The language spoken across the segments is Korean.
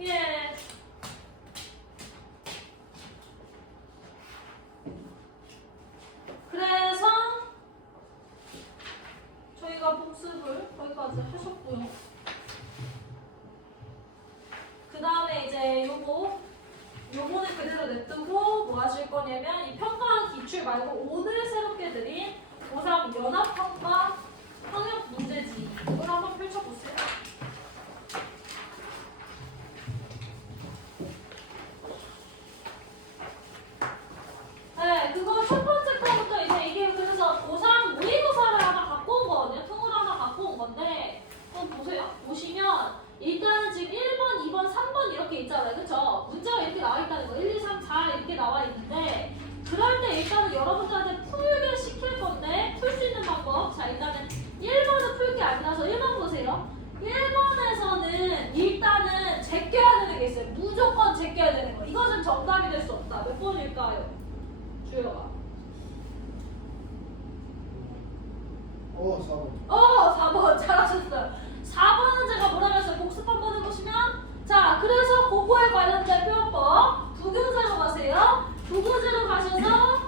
예. 그래서 저희가 복습을 거기까지 하셨고요. 그 다음에 이제 요거는 그대로 냅두고 뭐 하실 거냐면 이 평가한 기출 말고 오늘 새롭게 드린 고3 연합평가 평형 문제지 이걸 한번 펼쳐보세요. 네, 그거 첫 번째 거부터 이제 이게 그래서 고3 모의고사를 하나 갖고 온 거거든요. 통으로 하나 갖고 온 건데 한번 보세요. 보시면 일단은 지금 1번, 2번, 3번 이렇게 있잖아요. 그쵸? 문제가 이렇게 나와 있다는 거. 1, 2, 3, 4 이렇게 나와 있는데 그럴 때 일단은 여러분들한테 풀게 시킬 건데 풀 수 있는 방법. 자, 일단은 1번은 풀 게 아니라서 1번 보세요. 1번에서는 일단은 제껴야 되는 게 있어요. 무조건 제껴야 되는 거. 이것은 정답이 될 수 없다. 몇 번일까요? 주혁아. 4번. 4번 잘하셨어요. 4번은 제가 뭐라 그랬어요? 복습 한번 해보시면 자, 그래서 그거에 관련된 표현법 부교재로 가세요. 부교재로 가셔서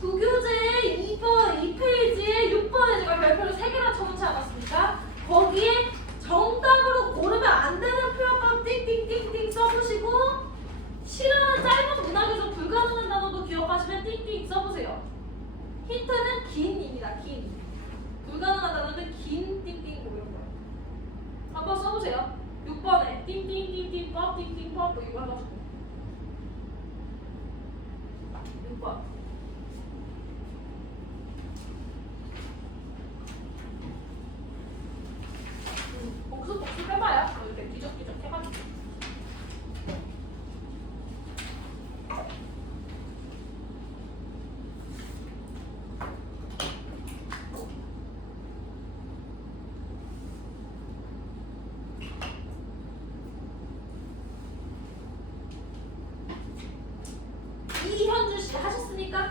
부교재 2번, 2페이지에 6번에 제가 별표를 3개나 쳐놓지 않았습니까? 거기에 정답으로 고르면 안 되는 표현법 띵띵띵띵 써보시고 싫어하는 짧은 문학에서 불가능한 단어도 기억하시면 띵띵 써보세요. 힌트는 긴입니다. 긴. 불가능한 단어는 긴 띵띵 뭐 이런 거. 한번 써보세요. 6번에 띵띵띵띵 뻑 띵띵 뻑 뭐 이거 해가지고 6번. 복습 해봐요. 이렇게 뒤적뒤적 해가지고. 이현주 씨 하셨습니까?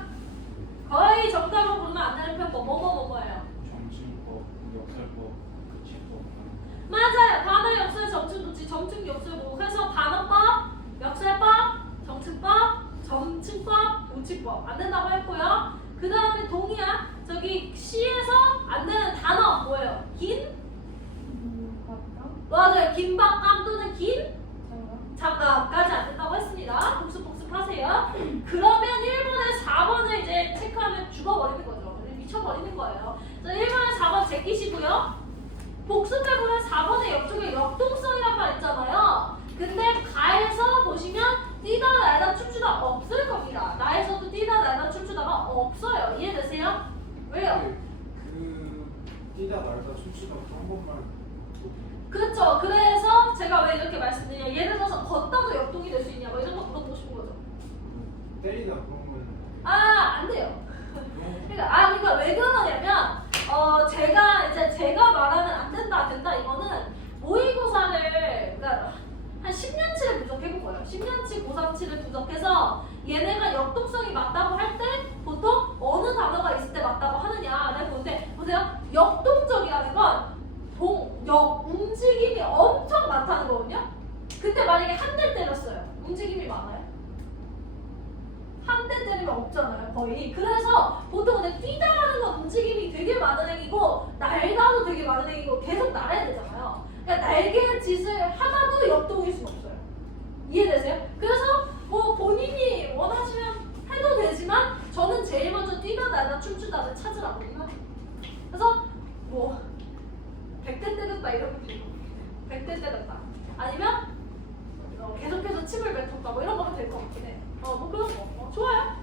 거의 정답을 고르면 안 되는 편법 뭐예요? 정신법, 역설법, 그치법. 맞아요. 단어 역설 점층 도치 점층 역설고 그래서 단어법, 역설법, 정층법, 점층법, 도치법 안 된다고 했고요. 그 다음에 동의야. 저기 시에서 안 되는 단어 뭐예요? 긴? 맞아요. 긴박감 또는 긴? 장갑까지 안 된다고 했습니다. 복습하세요. 그러면 1번에 4번을 이제 체크하면 죽어버리는 거죠. 미쳐버리는 거예요. 자, 1번에 4번 제끼시고요. 복습해보면 4번에 옆쪽에 역동성이란 말 있잖아요. 근데 가에서 보시면 뛰다 날다 춤추다 없을 겁니다. 나에서도 뛰다 날다 춤추다가 없어요. 이해되세요? 왜요? 뛰다 날다 춤추다 한 번만. 그렇죠. 그래서 제가 왜 이렇게 말씀드려요? 예를 들어서 걷다도 역동이 될 수 있냐 뭐 이런 거 물어보고 싶은 거죠. 때리다 그러면. 안 돼요. 그러니까 왜 그러냐면 제가 말하는 안 된다 이거는 모의고사를 그러니까 한 10년치를 부족해본 거예요. 10년치 고3치를 부족해서 얘네가 역동성이 맞다고 할 때 보통 어느 단어가 있을 때 맞다고 하느냐를 보는데 보세요. 역동적이라는 건 움직임이 엄청 많다는 거거든요. 근데 만약에 한 대 때렸어요. 움직임이 많아요? 한 대 때리면 없잖아요. 거의. 그래서 보통 근데 뛰다라는 건 움직임이 되게 많은 행위고 날다도 되게 많은 행위고 계속 날아야 되잖아요. 그러니까 날개 짓을 하나도 역동일 수는 없어요. 이해되세요? 그래서 뭐 본인이 원하시면 해도 되지만 저는 제일 먼저 뛰다 날다 춤추다를 찾으라고요. 그래서 뭐 100대 때렸다 이런 것도 있고 100대 때렸다 아니면 계속해서 침을 뱉었다 뭐 이런 거 하면 될 것 같긴 해. 뭐 그런 거 좋아요.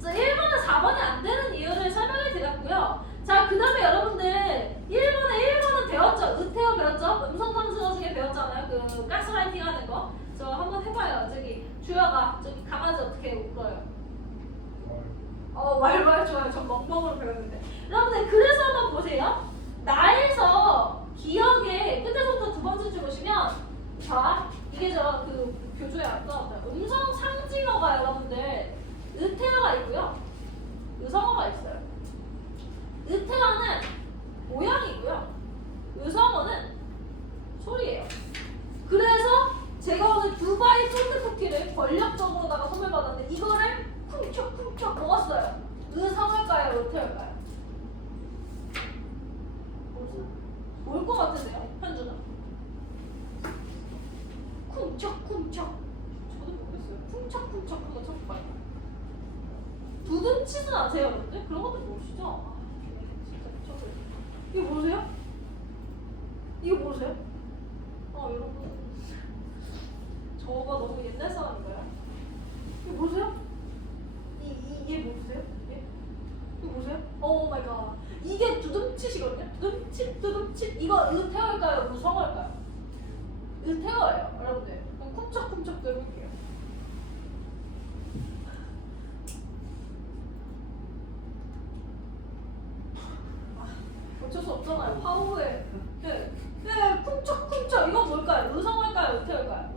자, 1번에 4번이 안 되는 이유를 설명해 드렸고요. 자, 그 다음에 여러분들 1번은 배웠죠? 의태어 배웠죠? 음성강수어식에 배웠잖아요. 그 가스라이팅 하는 거. 저 한번 해봐요. 저기 주혁아, 저기 강아지 어떻게 울어요? 왈왈 좋아요. 전 멍멍으로 배웠는데. 여러분들 그래서 한번 보세요. 나에서 기억의 끝에서부터 두 번째 줄 보시면 자, 이게 그 교조에 안 나왔다. 음성 상징어가 여러분들 의태어가 있고요. 의성어가 있어요. 의태어는 모양이고요. 의성어는 소리예요. 권력적으로다가 선물 받았는데 이거를 쿵척쿵척 먹었어요. 의성일까요? 의태일까요? 뭘 것 같으세요? 현주는? 쿵척쿵척. 저도 모르겠어요. 쿵척쿵척 한번 쳐볼까요? 두둔치는 아세요, 여러분들? 그런 것도 모르시죠? 아, 진짜 미쳤어요. 이거 모르세요? 이거 모르세요? 여러분. 저가 너무 옛날 사람인가요? 이거 모르세요? 이게 모르세요? 이거 모르세요? 오 마이 갓. 이게 두둠칫이거든요? 두둠칫. 이거 의태어일까요? 의성어일까요? 의태어예요, 여러분들. 그럼 쿵척쿵척 해볼게요. 어쩔 수 없잖아요. 파워에. 네, 쿵척쿵척. 이건 뭘까요? 의성어일까요? 의태어일까요?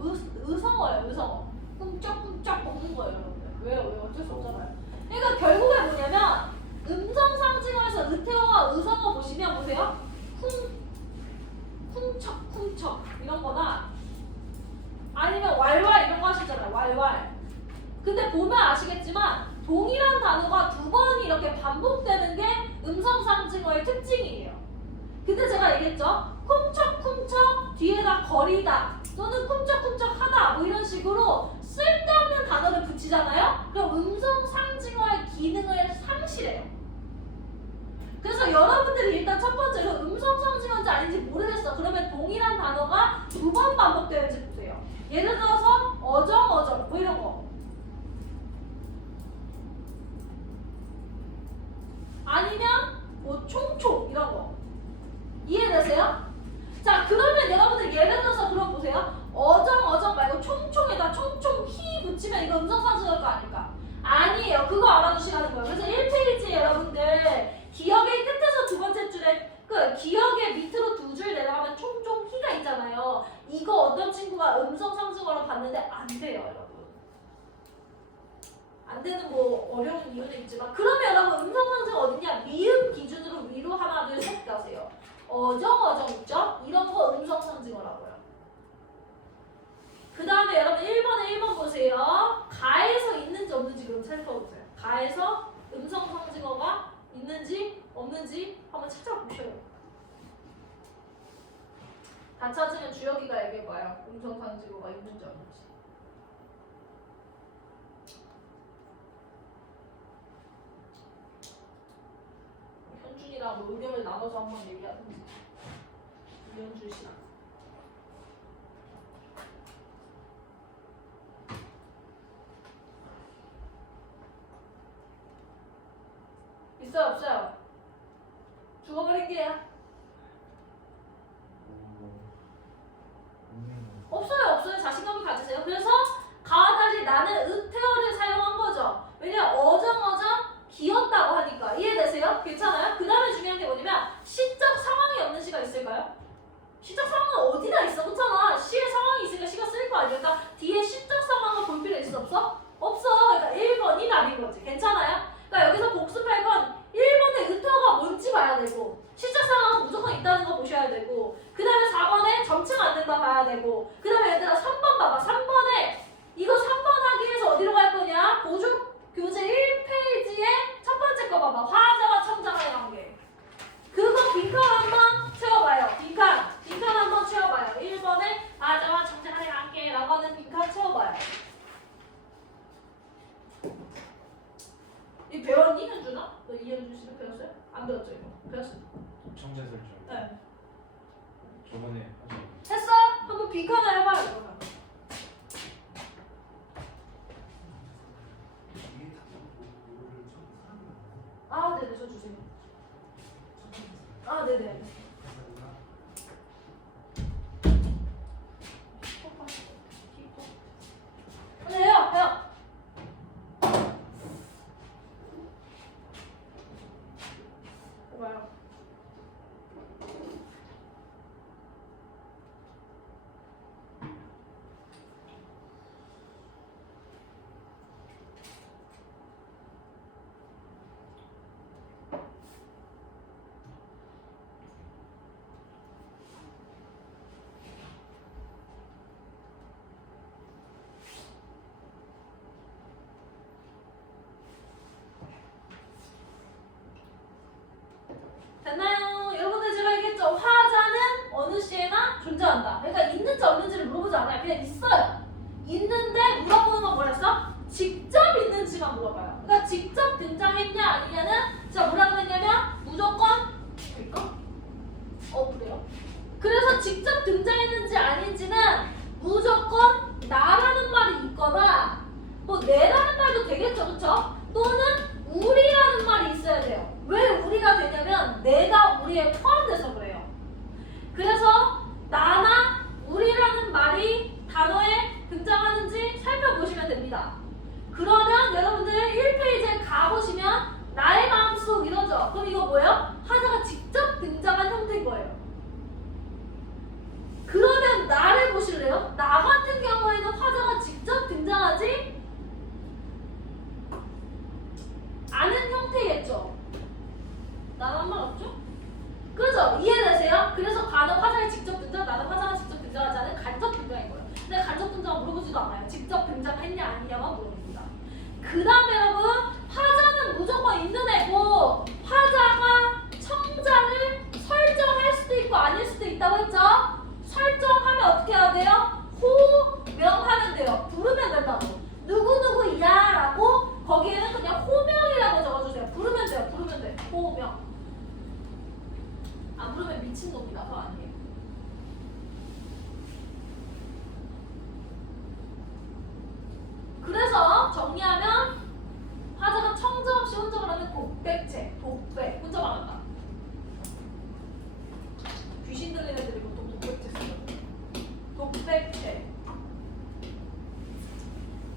의성어예요, 의성어. 쿵척쿵척 먹는 거예요, 여러분들. 왜요? 어쩔 수 없잖아요. 그러니까 결국에 뭐냐면 음성상징어에서 의태어와 의성어 보시면 보세요. 쿵척쿵척 이런 거나 아니면 왈왈 이런 거 하시잖아요. 왈왈. 근데 보면 아시겠지만 동일한 단어가 두 번 이렇게 반복되는 게 음성상징어의 특징이에요. 근데 제가 얘기했죠. 쿵척쿵척 뒤에다 거리다 또는 쿵척쿵척 하다 뭐 이런 식으로 쓸데없는 단어를 붙이잖아요. 그럼 음성상징어의 기능을 상실해요. 그래서 여러분들이 일단 첫 번째로 음성상징어인지 아닌지 모르겠어. 그러면 동일한 단어가 두 번 반복되는지 보세요. 예를 들어서 어정어정 뭐 이런 거. 아니면 뭐 총총 이런 거. 이해되세요? 자, 그러면 여러분들 예를 들어서 그럼 보세요. 어정어정 말고 총총에다 총총히 붙이면 이거 음성상징어일 거 아닐까? 아니에요. 그거 알아두시라는 거예요. 그래서 1페이지에 여러분들 기억의 끝에서 두 번째 줄에 기억의 밑으로 두 줄 내려가면 총총히가 있잖아요. 이거 어떤 친구가 음성상징어로 봤는데 안 돼요, 여러분. 안 되는 뭐 어려운 이유는 있지만 그러면 여러분 음성상징어 어딨냐? 미음 기준으로 위로 하나 둘 셋 가세요. 어정어정 있죠? 이런 거 음성상징어라고요. 그 다음에 여러분 1번에 1번 보세요. 가에서 있는지 없는지 그럼 살펴보세요. 가에서 음성상징어가 있는지 없는지 한번 찾아보셔요. 다 찾으면 주혁이가 얘기해봐요. 음성상징어가 있는지 없는지. 현준이랑 뭐 의견을 나눠서 한번 얘기하든지. 이현준 씨랑. 있어요 없어요? 죽어버릴게요. 없어요. 자신감을 가지세요. 그래서 가와 달리 나는 의태어를 사용한 거죠. 왜냐면 어정어정 기었다고 하니까. 이해되세요? 괜찮아요? 그 다음에 중요한 게 뭐냐면 시적 상황이 없는 시가 있을까요? 시적 상황은 어디나 있어. 그렇잖아. 시의 상황이 있으니까 시가 쓸 거 아니야. 그러니까 뒤에 시적 상황을 볼 필요 있어 없어? 없어. 그러니까 1번이 답인 거지. 괜찮아요? 그러니까 여기서 복습할 건 1번의 의태어가 뭔지 봐야 되고 시적 상황은 무조건 있다는 거 보셔야 되고 그 다음에 4번에 점체가 안 된다 봐야 되고 그 다음에 얘들아 3번 봐봐. 3번에 이거 3번 하기 위해서 어디로 갈 거냐? 보조 교재 1페이지에 첫 번째 거 봐봐. 화자와 청자와의 관계. 그거 빈칸 한번 채워봐요. 빈칸 한번 채워봐요. 1번에 화자와 청자와의 관계라고 하는 빈칸 채워봐요. 이 배웠니 현준아? 너 이현준 씨도 배웠어요? 안 배웠죠 이거? 배웠어요? 청재설정. 네. 저번에 하죠. 했어? 한번 빈칸을 해봐요 이거. 아 네네 저 주세요. 아 네네. 네 해요. 봐요. 그래서 화자는 어느 시에나 존재한다. 그러니까 있는지 없는지를 물어보지 않아요. 그냥 있어요. 있는데 물어보는 건 뭐랬어? 직접 있는지만 물어봐요. 그러니까 직접 등장했냐 아니냐는 제가 뭐라고 했냐면 무조건 될까? 그래요? 그래서 직접 등장했는지 아닌지는 무조건 나라는 말이 있거나 뭐 내라는 말도 되겠죠, 그렇죠? 또는 우리라는 말이 있어야 돼요. 왜 우리가 되냐면 내가 우리에 포함돼서 그래요. 그래서 나나 우리라는 말이 단어에 등장하는지 살펴보시면 됩니다. 그러면 여러분들 1페이지에 가보시면 나의 마음속 이러죠. 그럼 이거 뭐예요? 화자가 직접 등장한 형태인 거예요. 그러면 나를 보실래요? 나 같은 경우에는 화자가 직접 등장하지 않은 형태겠죠. 나는 한 말 없죠? 그죠? 이해되세요? 그래서 나는 화자가 직접 등장, 나는 화자가 직접 등장하지 않은 간접 등장인 거예요. 근데 간접 등장은 물어보지도 않아요. 직접 등장했냐 아니냐만 물어봅니다. 그 다음에 여러분, 화자는 무조건 있는 애고 화자가 청자를 설정할 수도 있고 아닐 수도 있다고 했죠? 설정하면 어떻게 해야 돼요? 호명하면 돼요. 부르면 된다고. 누구누구야 라고 거기에는 그냥 호명이라고 적어주세요. 부르면 돼요. 부르면 돼. 호명. 안 부르면 미친놈이다. 그거 아니에요. 그래서 정리하면 화자가 청자 없이 혼자만 하면 독백체. 독백. 혼자만 한다. 귀신 들리는 애들이 보통 독백체 쓰죠. 독백체.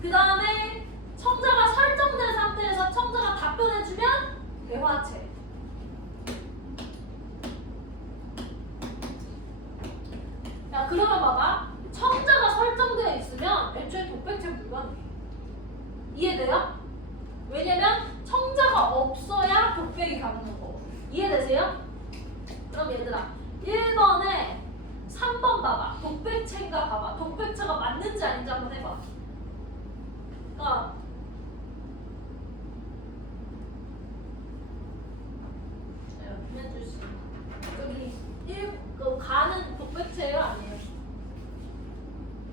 그 다음에 청자가 설정된 상태에서 청자가 답변해주면 대화체. 야, 그러면 봐봐. 청자가 설정되어 있으면 애초에 독백체 불가능해. 이해돼요? 왜냐면 청자가 없어야 독백이 가능한 거고. 이해되세요? 그럼 얘들아 1번에 3번 봐봐. 독백체인가 봐봐. 독백체가 맞는지 아닌지 한번 해봐. 그러니까 김현주 씨 저기 그 가는 독백체예요 아니에요?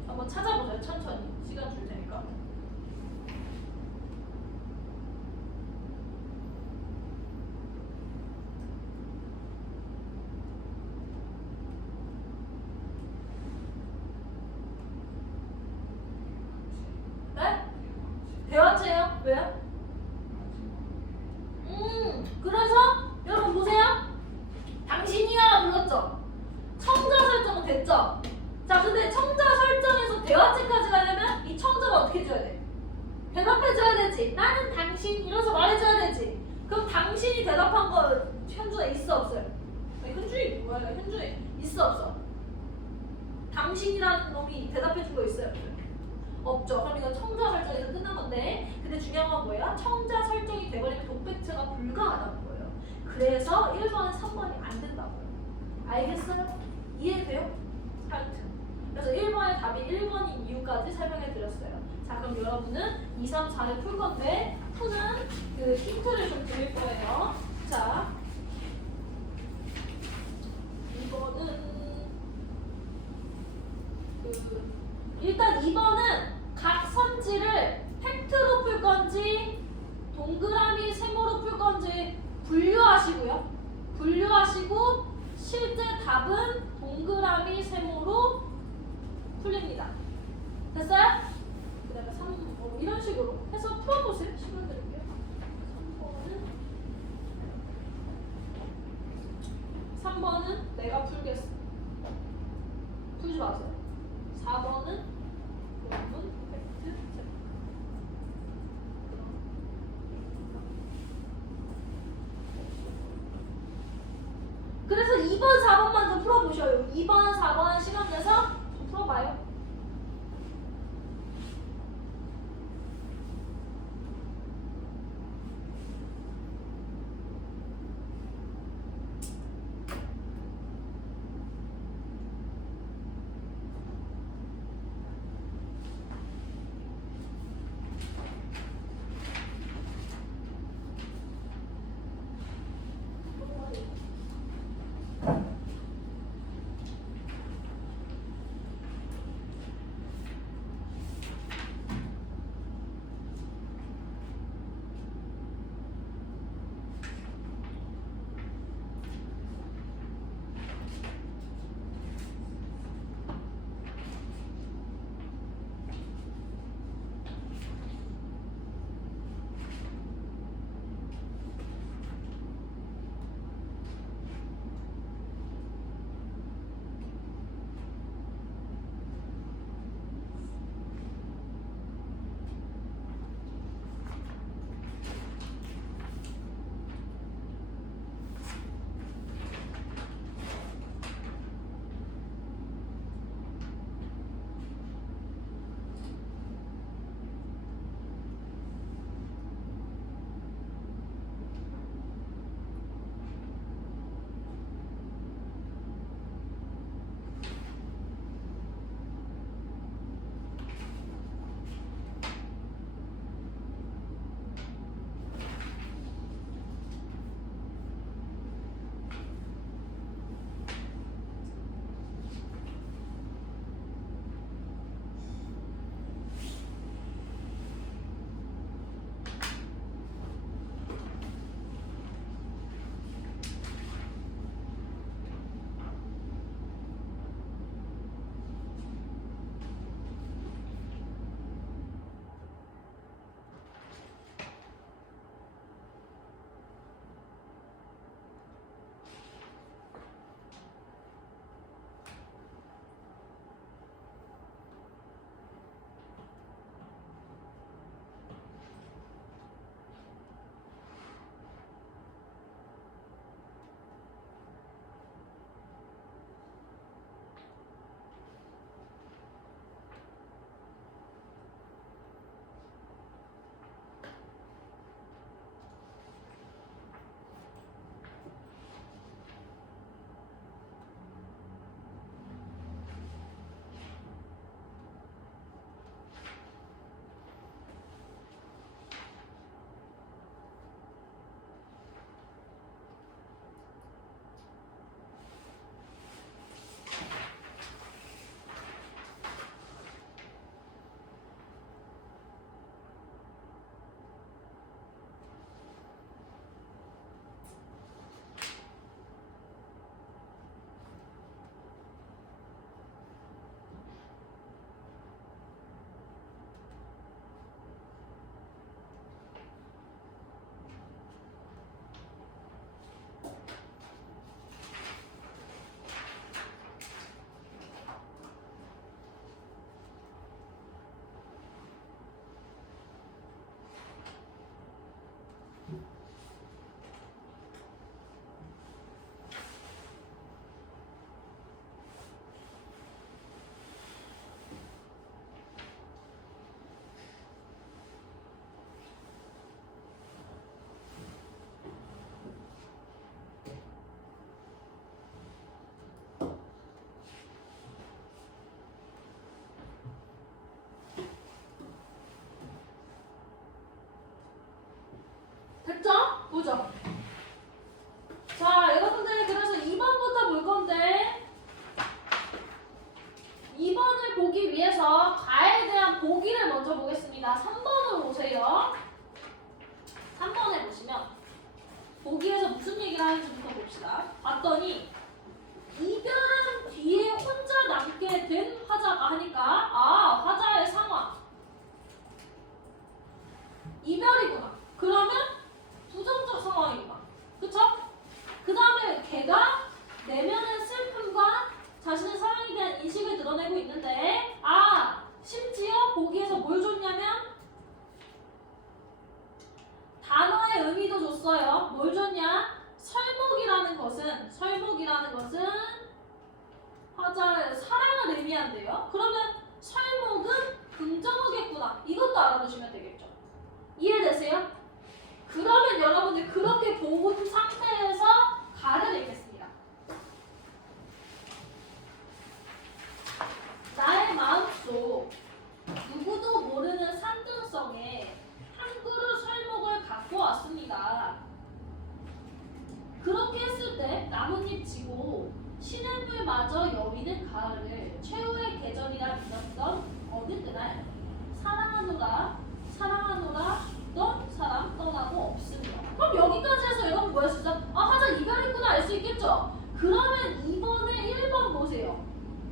한번 찾아보세요. 천천히 시간 줄 테니까. 네? 대화체요? 왜요? 그래서 여러분 보세요. 당신이야 불렀죠? 청자 설정은 됐죠? 자, 근데 청자 설정에서 대화체까지 가려면 이 청자가 어떻게 해줘야 돼? 대답해줘야 되지. 나는 당신 이러면서 말해줘야 되지. 그럼 당신이 대답한 거 현주에 있어 없어요? 현주이 뭐야? 현주에 있어 없어? 당신이라는 놈이 대답해준 거 있어요? 없죠. 그럼 이거 청자 설정에서 끝난 건데, 근데 중요한 건 뭐예요? 청자 설정이 돼버리면 독백체가 불가하다는 거예요. 그래서 1번은 3번이 안 된다고요. 알겠어요? 이해돼요? 하여튼 그래서 1번의 답이 1번인 이유까지 설명해 드렸어요. 자, 그럼 여러분은 2, 3, 4를 풀 건데 푸는 그 힌트를 좀 드릴 거예요. 자, 이거는 일단 2번은 각 선지를 팩트로 풀 건지 동그라미 세모로 풀 건지 분류하시고요. 분류하시고 실제 답은 동그라미 세모로 풀립니다. 됐어요? 그 다음에 3, 이런 식으로 해서 풀어보세요. 시간 드릴게요. 3번은 내가 풀겠어. 풀지 마세요. 4번은 여러분 팩트 체크. 그래서 2번, 4번만 좀 풀어보셔요. 2번, 4번 시간 내서 좀 풀어봐요. 보기 위해서 가에 대한 보기를 먼저 보겠습니다. 3번으로 보세요. 3번에 보시면 보기에서 무슨 얘기를 하는지부터 봅시다. 봤더니 이별한 뒤에 혼자 남게 된 화자가 하니까 아, 화자의 상황 이별이구나. 그러면 부정적 상황이구나. 그쵸? 그 다음에 걔가 내면의 슬픔과 자신의 사랑에 대한 인식을 드러내고 있는데 아, 심지어 보기에서 뭘 줬냐면 단어의 의미도 줬어요. 뭘 줬냐? 설목이라는 것은 화자의 사랑을 의미한대요. 그러면 설목은 긍정어겠구나. 이것도 알아두시면 되겠죠. 이해되세요? 그러면 여러분들 그렇게 본 상태에서 가를 읽겠습니다. 나의 마음속 누구도 모르는 산등성에 한 그루 설목을 갖고 왔습니다. 그렇게 했을 때 나뭇잎 지고 시냇물마저 여위는 가을을 최후의 계절이라 믿었던 어느 그날 사랑하노라 던 사람 떠나고 없습니다. 그럼 여기까지 해서 여러분 뭐였었죠? 아, 화자 이별했구나 알 수 있겠죠? 그러면 2번에 1번 보세요.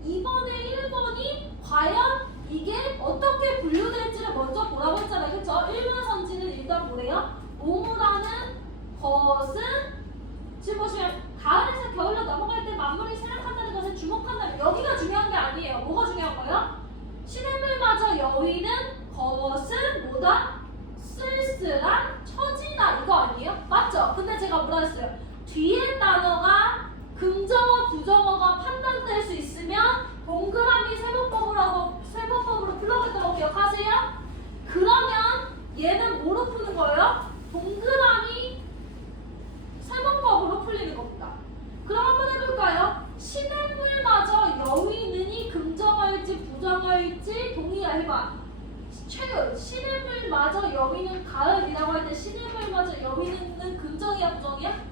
2번에 1번이 과연 이게 어떻게 분류될지를 먼저 보라고 했잖아요. 그쵸? 1번 선지는 일단 뭐래요? 오무라는 것은 지금 보시면 가을에서 겨울로 넘어갈 때 만물이 생각한다는 것에 주목한다면 여기가 중요한 게 아니에요. 뭐가 중요한 거예요? 시냇물마저 여위는 것은 뭐다? 쓸쓸한 처지다 이거 아니에요? 맞죠? 근데 제가 뭐라 했어요? 뒤에 단어가 긍정어, 부정어가 판단될 수 있으면 동그라미 세모법으로 풀어갔던 거 기억하세요? 그러면 얘는 뭐로 푸는 거예요? 동그라미 세모법으로 풀리는 겁니다. 그럼 한번 해볼까요? 시냇물마저 여위는이 긍정어일지 부정어일지 동의야 해봐. 시냇물마저 여위는 가을이라고 할 때 시냇물마저 여위는 긍정이야 부정이야?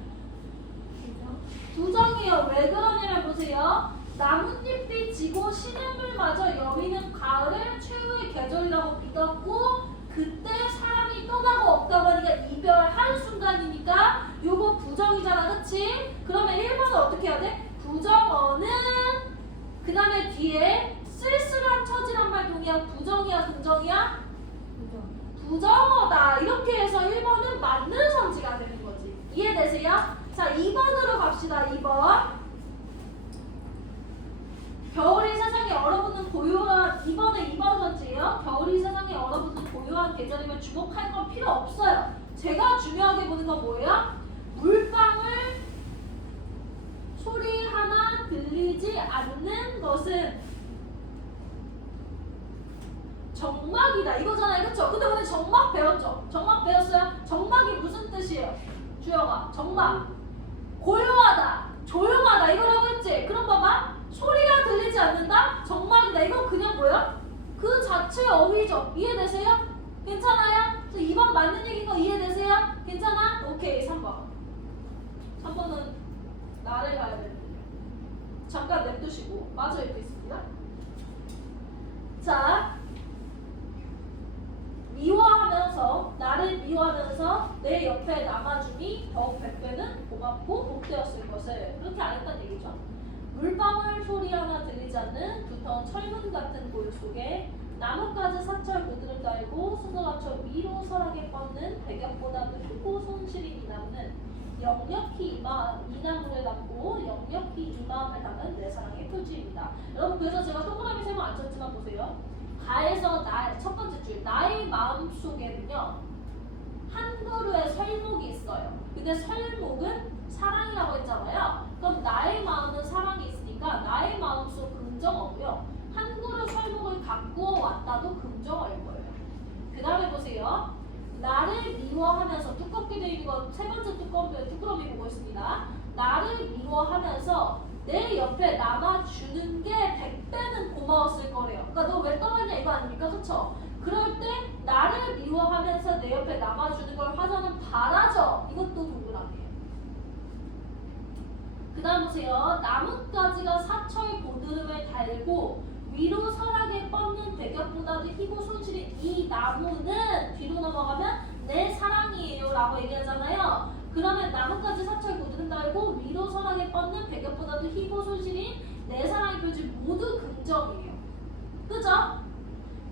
부정이요. 왜 그러냐면 보세요. 나뭇잎이 지고 시냇물마저 여위는 가을을 최후의 계절이라고 믿었고 그때 사람이 떠나고 없다고 하니까 이별할 순간이니까 요거 부정이잖아. 그치? 그러면 1번은 어떻게 해야 돼? 부정어는 그 다음에 뒤에 쓸쓸한 처지란 말 동의야? 부정이야? 긍정이야? 부정어다. 이렇게 해서 1번은 맞는 선지가 되는 거지. 이해되세요? 자, 2번으로 갑시다. 2번. 겨울이 세상에 얼어붙는 고요한 2번에 2번 선지예요. 겨울이 세상에 얼어붙는 고요한 계절이면 주목할 건 필요 없어요. 제가 중요하게 보는 건 뭐예요? 물방울 소리 하나 들리지 않는 것은 정막이다 이거잖아요. 그쵸? 근데 오늘 정막 배웠죠? 정막 배웠어요? 정막이 무슨 뜻이에요? 주영아, 정막 고요하다, 조용하다 이거라고 했지? 그럼 봐봐, 소리가 들리지 않는다? 정막이다. 이건 그냥 뭐야? 그 자체의 어휘죠. 이해되세요? 괜찮아요? 2번 맞는 얘기인 거 이해되세요? 괜찮아? 오케이. 3번 3번은 나를 가야 되는데 잠깐 냅두시고 마저 읽겠습니다. 자, 나를 미워하면서 내 옆에 남아주니 더욱 100배는 고맙고 복되었을 것을. 그렇게 안 했단 얘기죠. 물방울 소리 하나 들리지 않는 두터운 철문 같은 고요 속에 나뭇가지 사철 고드를 달고 수서가쳐 위로 설하게 뻗는 배경보다도 크고 손실이 이 나무는 역력히 이 나무를 담고 역력히 이 마음을 담은 내 사랑의 표지입니다. 여러분, 그래서 제가 동그라미 세모 안 쳤지만 보세요. 가에서 첫 번째 줄 나의 마음 속에는요 한 그루의 설목이 있어요. 근데 설목은 사랑이라고 했잖아요. 그럼 나의 마음은 사랑이 있으니까 나의 마음 속 긍정어고요. 한 그루 설목을 갖고 왔다도 긍정어일 거예요. 그 다음에 보세요. 나를 미워하면서 두껍게 되어 있는 건 세 번째 뚜껑이 보고 있습니다. 나를 미워하면서 내 옆에 남아주는 게 100배는 고마웠을 거래요. 그러니까 너 왜 떠났냐 이거 아닙니까? 그쵸? 그럴 때 나를 미워하면서 내 옆에 남아주는 걸 화자는 바라죠. 이것도 동그라미예요. 그 다음 보세요. 나뭇가지가 사철 고드름을 달고 위로선하게 뻗는 배경보다도 희고 손실인 이 나무는 뒤로 넘어가면 내 사랑이에요 라고 얘기하잖아요. 그러면 나뭇가지 사철 고드름 달고 위로선하게 뻗는 배경보다도 희고 손실인 내 사랑의 표지 모두 긍정이에요. 그죠?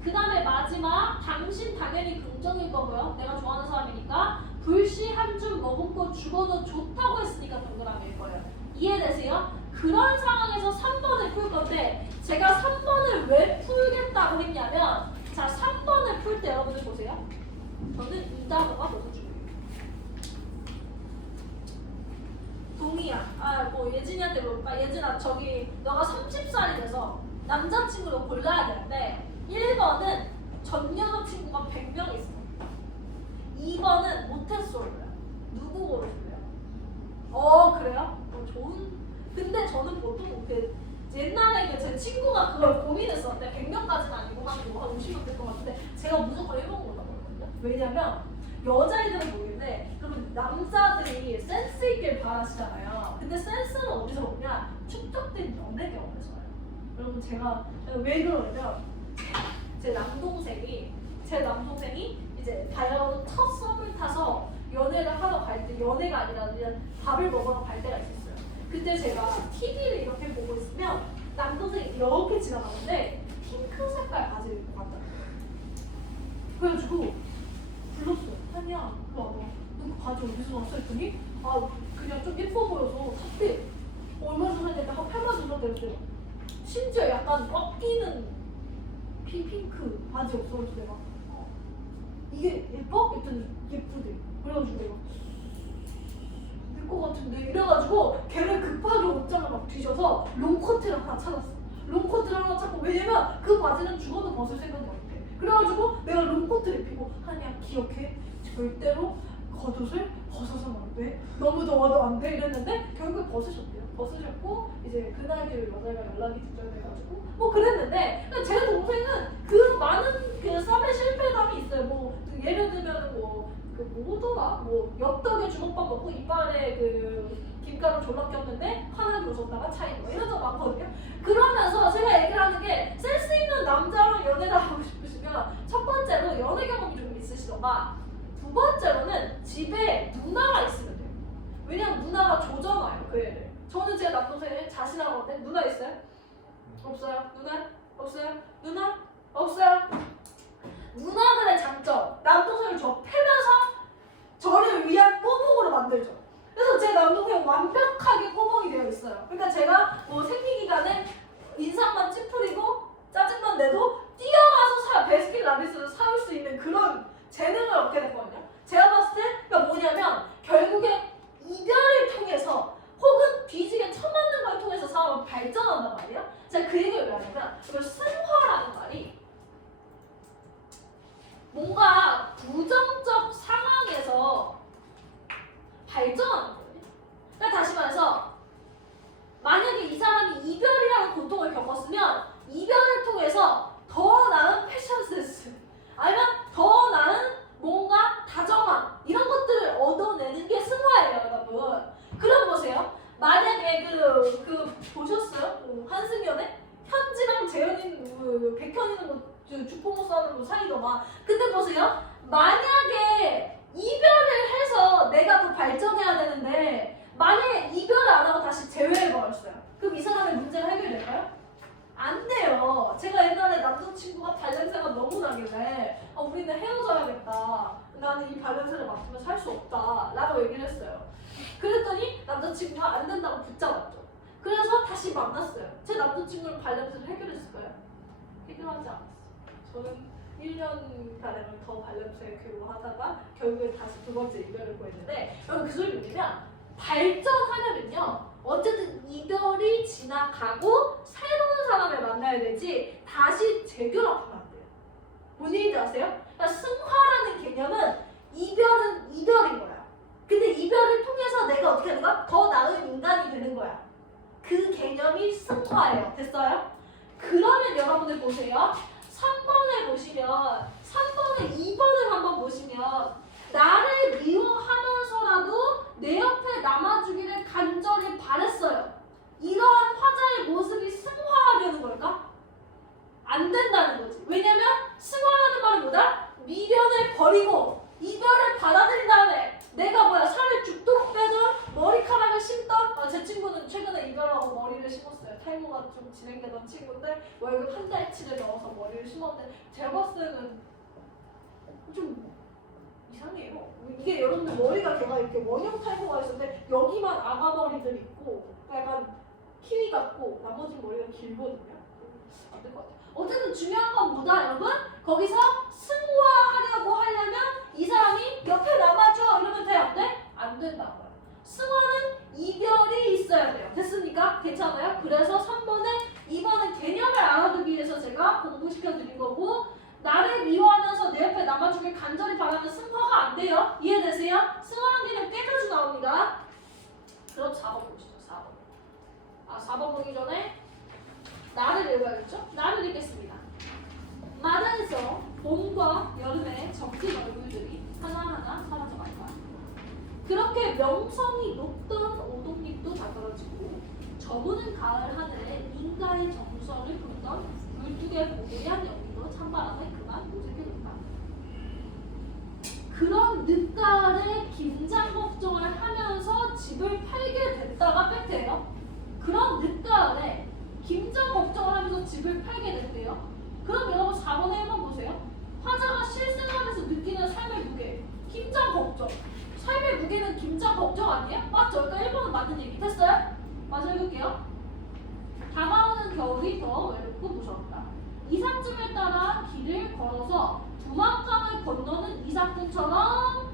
그 다음에 마지막 당신 당연히 긍정일 거고요. 내가 좋아하는 사람이니까 불씨 한 줄 머금고 죽어도 좋다고 했으니까 동그라미일 거예요. 이해되세요? 그런 상황에서 3번을 풀 건데 제가 3번을 왜 풀겠다고 했냐면 자 3번을 풀 때 여러분들 보세요. 저는 이 단어가 너무 중요해요. 동의야. 뭐 예진이한테 물어볼까? 예진아 저기 너가 30살이 돼서 남자친구를 골라야 되는데 1번은 전 여자친구가 100명 있어. 2번은 모태솔로야. 누구 고르실래요? 그래요? 좋은. 근데 저는 보통 옛날에 제 친구가 그걸 고민했었는데 100명까지는 아니고 한 50명 될 것 같은데 제가 무조건 1번 골랐거든요. 왜냐면 여자애들은 모르는데 그러면 남자들이 센스 있길 바라시잖아요. 근데 센스는 어디서 오냐? 축적된 연애 경험에서 와요. 여러분 제가 왜 그러냐면 제 남동생이 이제 다이어트 첫 썸을 타서 연애를 하러 갈 때 연애가 아니라 그냥 밥을 먹으러 갈 때가 있었어요. 그때 제가 TV를 이렇게 보고 있으면 남동생이 이렇게 지나가는데 핑크 색깔 바지를 입고 갔다. 그래가지고 불렀어요. 한이야, 너 와봐. 너 그 바지 어디서 왔어? 했더니 그냥 좀 예뻐 보여서 샀대. 얼마 전에 내가 한 8만 원 정도 됐어요. 심지어 약간 꺾이는 핑크 바지였어. 그래서 내가 이게 예뻐? 했더니 예쁘대. 그래가지고 내가 될 것 같은데 이래가지고 걔를 급하게 옷장을 막 뒤져서 롱코트를 하나 찾았어. 롱코트를 하나 찾고 왜냐면 그 바지는 죽어도 벗을 생각이 없대. 그래가지고 내가 롱코트를 입히고 한이야 기억해? 절대로 겉옷을 벗어서는 안 돼. 너무 더워도 안 돼. 이랬는데 결국에 벗으셨대요. 벗으셨고 이제 그날 뒤로 여자가 연락이 두절돼가지고 뭐 그랬는데 제 동생은 그 많은 그 썸의 실패담이 있어요. 뭐 예를 들면 뭐더라? 뭐 엽떡에 주먹밥 먹고 이빨에 그 김가루 졸라 꼈는데 화나게 웃었다가 차인 거 이런 적 많거든요. 그러면서 제가 얘기를 하는 게 센스 있는 남자랑 연애를 하고 싶으시면 첫 번째로 연애 경험이 좀 있으시던가 두 번째로는 집에 누나가 있으면 돼요. 왜냐면 누나가 조져놔요 그 애를. 저는 제 남동생을 자신하고 하는데 누나 있어요? 없어요? 누나? 없어요? 누나? 없어요? 누나들의 장점 남동생을 저 패면서 저를 위한 꼬북으로 만들죠. 그래서 제 남동생은 완벽하게 꼬북이 되어 있어요. 그러니까 제가 뭐 생리기간에 인상만 찌푸리고 짜증만 내도 뛰어가서 베스킨라빈스를 사올 수 있는 그런 재능을 얻게 됐거든요. 제가 봤을 때 그러니까 뭐냐면 결국에 이별을 통해서 혹은 뒤지게 처맞는 걸 통해서 사람은 발전한단 말이에요. 제가 그 얘기를 왜 하냐면 승화라는 말이 뭔가 부정적 상황에서 발전하는 거거든요. 그러니까 다시 말해서 만약에 이 사람이 이별이라는 고통을 겪었으면 이별을 통해서 더 나은 패션 센스 아니면 더 나은 뭔가 다정함 이런 것들을 얻어내는 게 승화예요, 여러분. 그럼 보세요. 만약에 그 보셨어요? 한승연의 현지랑 재현이 백현이는 주포모 싸는 사이더만. 근데 보세요. 만약에 이별을 해서 내가 더 발전해야 되는데 만약에 이별을 안 하고 다시 재회해버렸어요. 그럼 이 사람의 문제가 해결될까요? 안 돼요. 제가 옛날에 남자친구가 발냄새가 너무 나길래 우리는 헤어져야겠다. 나는 이 발냄새를 맡으면 살 수 없다 라고 얘기를 했어요. 그랬더니 남자친구가 안 된다고 붙잡았죠. 그래서 다시 만났어요. 제 남자친구는 발냄새를 해결했을까요? 해결하지 않았어요. 저는 1년가량을 더 발냄새 괴로워하다가 결국에 다시 두 번째 이별을 구했는데 여러분 그 소리 뭐냐면 발전하려면요 어쨌든 이별이 지나가고 새로운 사람을 만나야 되지 다시 재결합하면 안 돼요. 뭔 얘기인지 아세요? 그러니까 승화라는 개념은 이별은 이별인 거야. 근데 이별을 통해서 내가 어떻게 하는 거야? 더 나은 인간이 되는 거야. 그 개념이 승화예요. 됐어요? 그러면 여러분들 보세요. 3번을 보시면 3번을 2번을 한번 보시면 나를 미워하면서라도 내 옆에 남아주기를 간절히 바랬어요. 이러한 화자의 모습이 승화하려는 걸까? 안 된다는 거지. 왜냐면 승화라는 말은 뭐다? 미련을 버리고 이별을 받아들인 다음에 내가 뭐야 살을 죽도록 빼던 머리카락을 심던 제 친구는 최근에 이별하고 머리를 심었어요. 탈모가 좀 진행되던 친구인데 월급 한 달치를 넣어서 머리를 심었는데 제가 봤을 때는 좀 이상해요. 이게 여러분들 머리가 걔가 이렇게 원형 탈모가 있었는데 여기만 아가 머리들 있고 약간 키위 같고 나머지 머리가 길거든요. 안 될 것 같아요. 어쨌든 중요한 건 뭐다 여러분? 거기서 승화하려고 하려면 이 사람이 옆에 남아줘 이러면 돼? 안 돼? 안 된다고요. 승화는 이별이 있어야 돼요. 됐습니까? 괜찮아요? 그래서 3번에 2번은 개념을 알아두기 위해서 제가 공부시켜드린 거고 나를 미워하면서 내 옆에 남아주길 간절히 바라는 승화가 안 돼요. 이해되세요? 승화란 개념 꽤 자주 나옵니다. 그럼 4번 보시죠. 4번. 4번 보기 전에 나를 읽어야겠죠? 나를 읽겠습니다. 마다에서 봄과 여름의 적진 얼굴들이 하나하나 사라져간다. 그렇게 명성이 높던 오동잎도 다 떨어지고 저무는 가을 하늘에 인가의 정서를 부르던 물두개 고개한 연기도 찬바람에 그만 모색해놓다. 그런 늦가을에 김장 걱정을 하면서 집을 팔게 됐다가 팩트예요. 그런 늦가을에 김장 걱정을 하면서 집을 팔게 됐대요. 그럼 여러분 4번에 한번 보세요. 화자가 실생활에서 느끼는 삶의 무게, 김장 걱정. 삶의 무게는 김장 걱정 아니에요? 맞죠? 그러니까 1번은 맞는 얘기. 됐어요? 맞아 읽을게요. 다가오는 겨울이 더 외롭고 무섭다. 이삭쯤을 따라 길을 걸어서 두만강을 건너는 이삭분처럼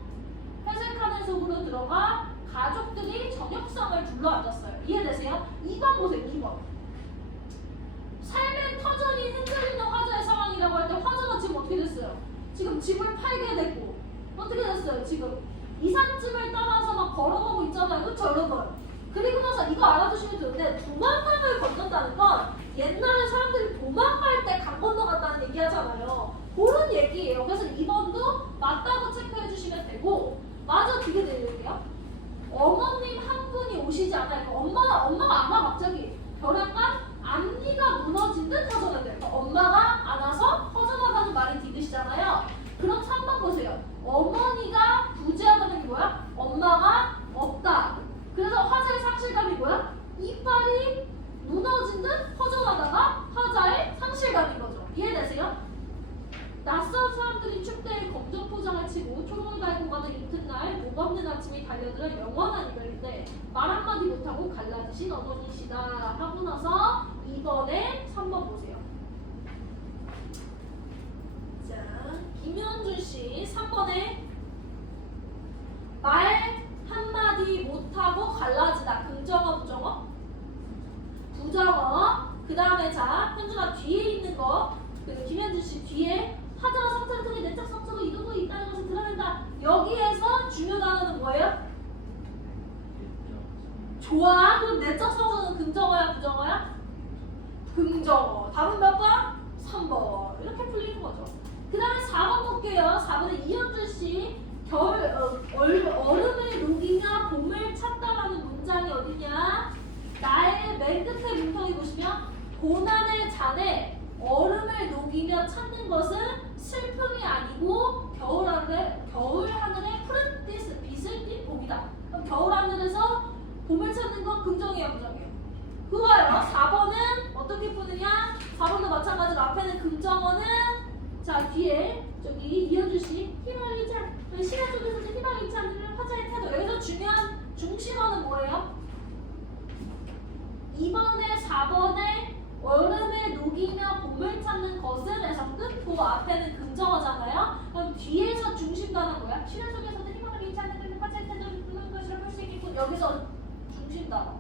회색하는 속으로 들어가 가족들이 저녁상을 둘러앉았어요. 이해되세요? 2번 보세요. 2번. 삶의 터전이 흔들리는 화자의 상황이라고 할 때 화자가 지금 어떻게 됐어요? 지금 집을 팔게 됐고 어떻게 됐어요? 지금 이삿짐을 따라서 막 걸어가고 있잖아요. 그렇죠 여러분? 그리고 나서 이거 알아두시면 되는데 두만강을 건넌다는 건 옛날에 사람들이 도망갈 때 강 건너갔다는 얘기 하잖아요. 그런 얘기예요. 그래서 2번도 맞다고 체크해 주시면 되고 맞아 뒤에 내릴게요. 어머님 한 분이 오시지 않아요. 엄마가 아마 갑자기 벼랑간 앞니가 무너진 듯 허전하대요. 그러니까 엄마가 안 와서 허전하다는 말이 디귿이잖아요. 그럼 3번 보세요. 어머니가 부재하다는 게 뭐야? 엄마가 없다. 그래서 화자의 상실감이 뭐야? 이빨이 무너진 듯 허전하다가 화자의 상실감인 거죠. 이해되세요? 낯선 사람들이 축대에 검정 포장을 치고 초록을 달고 가는 이튿날 목 없는 아침이 달려들어 영원한 이별인데 말 한마디 못하고 갈라지신 어머니시다 하고 나서 2번에 3번 보세요. 자, 김현주씨 3번에 말 한마디 못하고 갈라지다. 긍정어 부정어? 부정어. 그 다음에 자 현주가 뒤에 있는 거 그리고 김현주씨 뒤에 화자가 성찰을 통해 내적 성적으로 이루고 있다는 것을 드러낸다. 여기에서 중요 단어는 뭐예요? 좋아. 그럼 내적 성적은 긍정어야 부정어야? 긍정어. 답은 몇 번? 3번. 이렇게 풀리는 거죠. 그 다음에 4번 볼게요. 4번에 이현주씨 얼음을 녹이며 봄을 찾다라는 문장이 어디냐? 나의 맨 끝에 문턱이 보시면 고난의 잔에 얼음을 녹이며 찾는 것은 슬픔이 아니고 겨울 하늘에 푸른 빛을 띤 봄이다. 그럼 겨울 하늘에서 봄을 찾는 건 긍정이에요, 부정이에요? 그거예요. 4번은 어떻게 푸느냐? 4번도 마찬가지로 앞에는 긍정어는 자 뒤에 저기 이현주씨 희망이 찬 시간 속에서 희망이 찬 화자의 태도. 여기서 중요한 중심어는 뭐예요? 2번에 4번에 얼음에 녹이며 봄을 찾는 것은 에서 끝, 그 앞에는 긍정어잖아요. 그럼 뒤에서 중심 단어는 뭐야? 시련 속에서도 희망을 잃지 않는 그런 화자의 태도를 부르는 것이라 볼 수 있겠고 여기서 중심 단어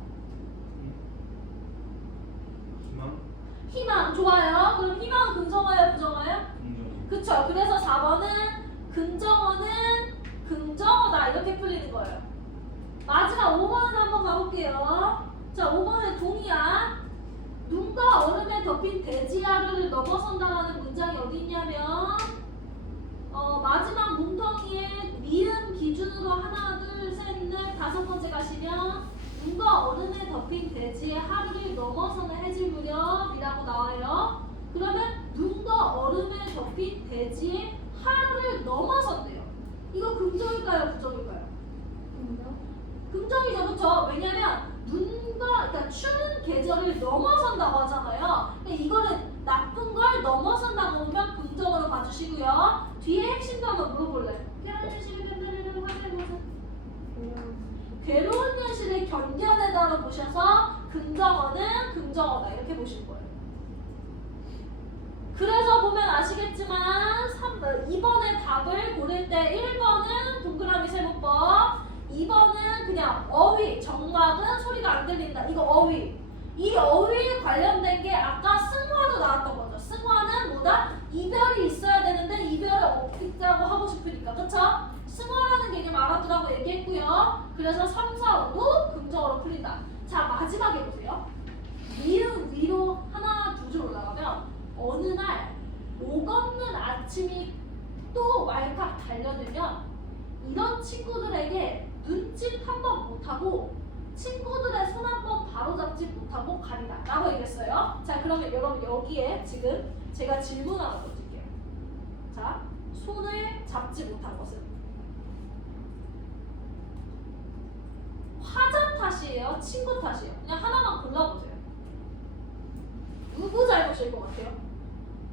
희망 좋아요. 그럼 희망은 긍정어예요 부정어예요? 그쵸. 그래서 4번은 긍정어다 이렇게 풀리는 거예요. 마지막 5번은 한번 가볼게요. 자 5번에 동이야. 눈과 얼음에 덮인 대지하루를 넘어선다라는 문장이 어디 있냐면 마지막 뭉텅이에 미음 기준으로 하나 둘 셋 넷 다섯 번째 가시면 눈과 얼음에 덮인 대지의 하루를 넘어서는 해질 무렵이라고 나와요. 그러면 보시고요. 뒤에 핵심도 한번 물어볼래. 괴로운 현실을 견뎌내다로 보셔서 긍정어는 긍정어다 이렇게 보실 거예요. 그래서 보면 아시겠지만 2번의 답을 고를 때 1번은 동그라미 세모법, 2번은 그냥 어휘, 정막은 소리가 안 들린다. 이거 어휘. 이 어휘에 관련된 게 아까 승화도 나왔던 거죠. 승화는 뭐다? 이별이 있어야 되는데 이별이 없다고 하고 싶으니까. 그쵸? 승화라는 개념 알아두라고 얘기했고요. 그래서 3, 4, 5도 긍정어로 풀린다. 자, 마지막에 보세요. 미음 위로 하나, 두 줄 올라가면 어느 날 목 없는 아침이 또 왈칵 달려들면 이런 친구들에게 눈짓 한 번 못하고 친구들의 손 한 번 바로잡지 못하고 가리라 라고 얘기했어요. 자, 그러면 여러분 여기에 지금 제가 질문 하나 던질게요. 자, 손을 잡지 못한 것은 화자 탓이에요? 친구 탓이에요? 그냥 하나만 골라보세요. 누구 잘못일 것 같아요?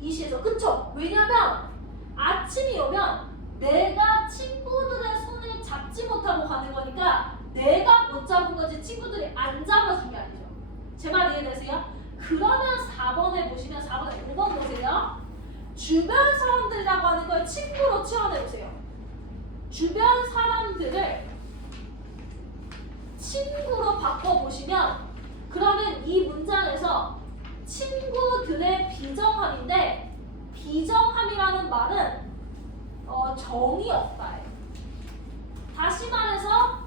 이 시에서. 그쵸? 왜냐면 아침이 오면 내가 친구들의 손을 잡지 못하고 가는 거니까 내가 못 잡은 거지 친구들이 안 잡아준 게 아니죠. 제 말 이해되세요? 그러면 4번에 보시면 4번에 5번 보세요. 주변 사람들이라고 하는 걸 친구로 치환해보세요. 주변 사람들을 친구로 바꿔보시면 그러면 이 문장에서 친구들의 비정함인데 비정함이라는 말은 정이 없다. 다시 말해서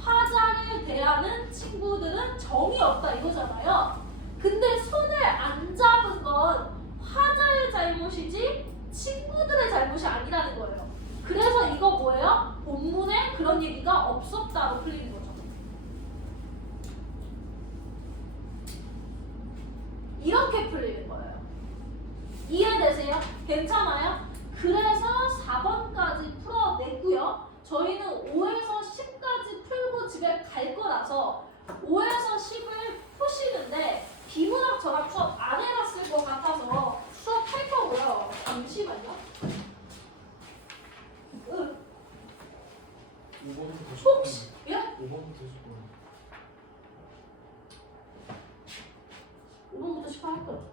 화자를 대하는 친구들은 정이 없다 이거잖아요. 근데 손을 안 잡은 건 화자의 잘못이지 친구들의 잘못이 아니라는 거예요. 그래서 이거 뭐예요? 본문에 그런 얘기가 없었다로 풀리는 거죠. 이렇게 풀리는 거예요. 이해되세요? 괜찮아요? 그래서 4번까지 풀어냈고요. 저희는 5에서 10까지 풀고 집에 갈 거라서 5에서 10을 푸시는데 비문학 저랑 수업 안 해봤을 것 같아서 수업할 거고요. 잠시만요. 5번부터 혹시 예? 5번부터 10번. 5번부터 10번 할 거죠.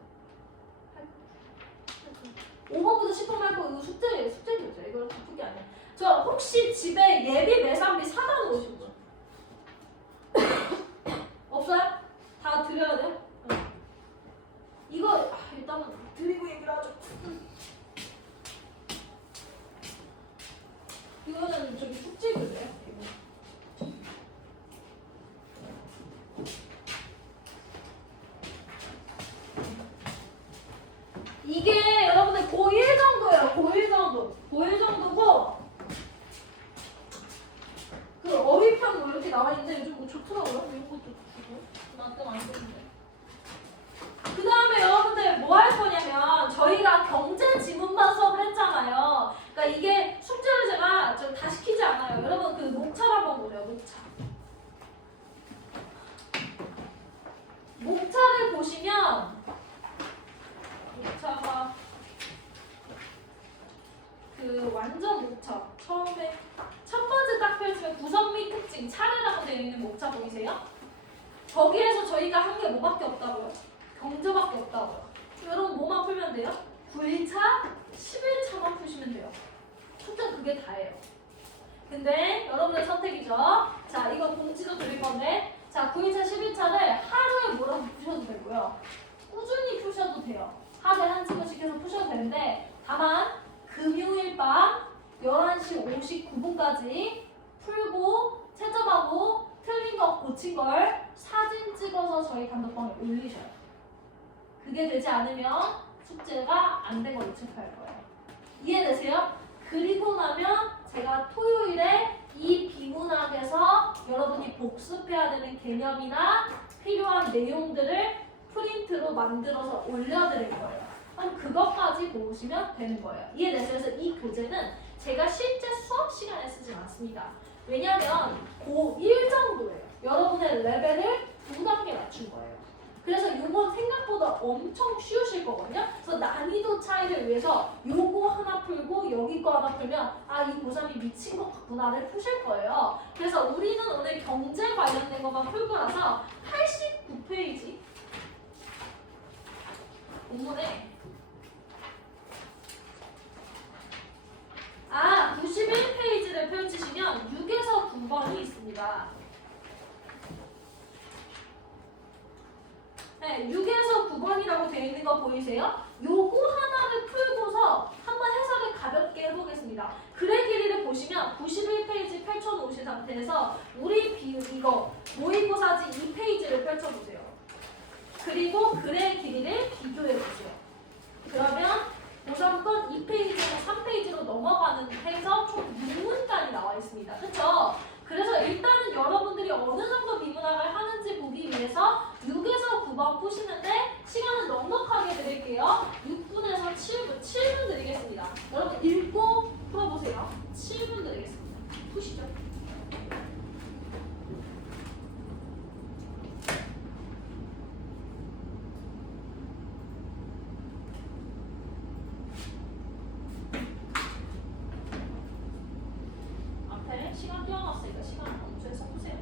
5번부터 10번 할 거 이거 숙제죠. 이거 바쁜 게 아니야. 저 혹시 집에 예비 매상비 사다 놓으신 분 없어요? 다 드려야 돼요? 응. 이거 일단은 드리고 얘기를 하죠. 이거는 저기 숙제교재예요. 이게 여러분들 고1 정도예요. 고1 정도. 고1 정도고 그 어휘편 뭐 이렇게 나와 있는데 요즘 뭐 좋더라고요. 이런 것도 주고 나한테 안 되는데. 그 다음에 여러분들 뭐 할 거냐면 저희가 경제 지문만 수업을 했잖아요. 그러니까 이게 숙제를 제가 좀 다 시키지 않아요. 여러분 그 목차를 한번 보세요. 목차를 보시면 목차가 그 완전 목차 처음에 첫 번째 딱 펼치면 구성 및 특징 차례라고 되어 있는 목차 보이세요? 거기에서 저희가 한 게 뭐밖에 없다고요? 경제밖에 없다고요. 여러분 뭐만 풀면 돼요? 9일차, 11차만 푸시면 돼요. 숙제 그게 다예요. 근데 여러분의 선택이죠. 자, 이거 공지도 드릴 건데 자, 9일차, 11차를 하루에 몰아서 푸셔도 되고요. 꾸준히 푸셔도 돼요. 하루에 한 친구씩 해서 푸셔도 되는데 다만 금요일 밤 11시 59분까지 풀고 채점하고 틀린 거 고친 걸 사진 찍어서 저희 단톡방에 올리셔요. 그게 되지 않으면 숙제가 안 된 걸로 체크할 거예요. 이해되세요? 그리고 나면 제가 토요일에 이 비문학에서 여러분이 복습해야 되는 개념이나 필요한 내용들을 프린트로 만들어서 올려드릴 거예요. 그럼 그것까지 보시면 되는 거예요. 이해되세요? 그래서 이 교재는 제가 실제 수업 시간에 쓰진 않습니다. 왜냐하면 고1 정도예요. 여러분의 레벨을 2단계 낮춘 거예요. 그래서 요건 생각보다 엄청 쉬우실 거거든요. 그래서 난이도 차이를 위해서 요거 하나 풀고 여기 거 하나 풀면 아, 이 고3이 미친 것 같구나를 푸실 거예요. 그래서 우리는 오늘 경제 관련된 것만 풀 거라서 89페이지 본문에 91페이지를 펼치시면 6에서 9번이 있습니다. 네, 6에서 9번이라고 되어 있는 거 보이세요? 요거 하나를 풀고서 한번 해석을 가볍게 해보겠습니다. 글의 길이를 보시면 91페이지 펼쳐놓으신 상태에서 우리 이거 모의고사지 2페이지를 펼쳐보세요. 그리고 글의 길이를 비교해보세요. 그러면 고3건 2페이지에서 3페이지로 넘어가는 해서 총 6문단이 나와 있습니다. 그쵸? 그래서 일단은 여러분들이 어느 정도 비문학을 하는지 보기 위해서 6에서 9번 푸시는데 시간은 넉넉하게 드릴게요. 6분에서 7분, 7분 드리겠습니다. 여러분 읽고 풀어보세요. 7분 드리겠습니다. 푸시죠. 앞에 시간 띄워놨으니까 시간 검수해서 푸세요.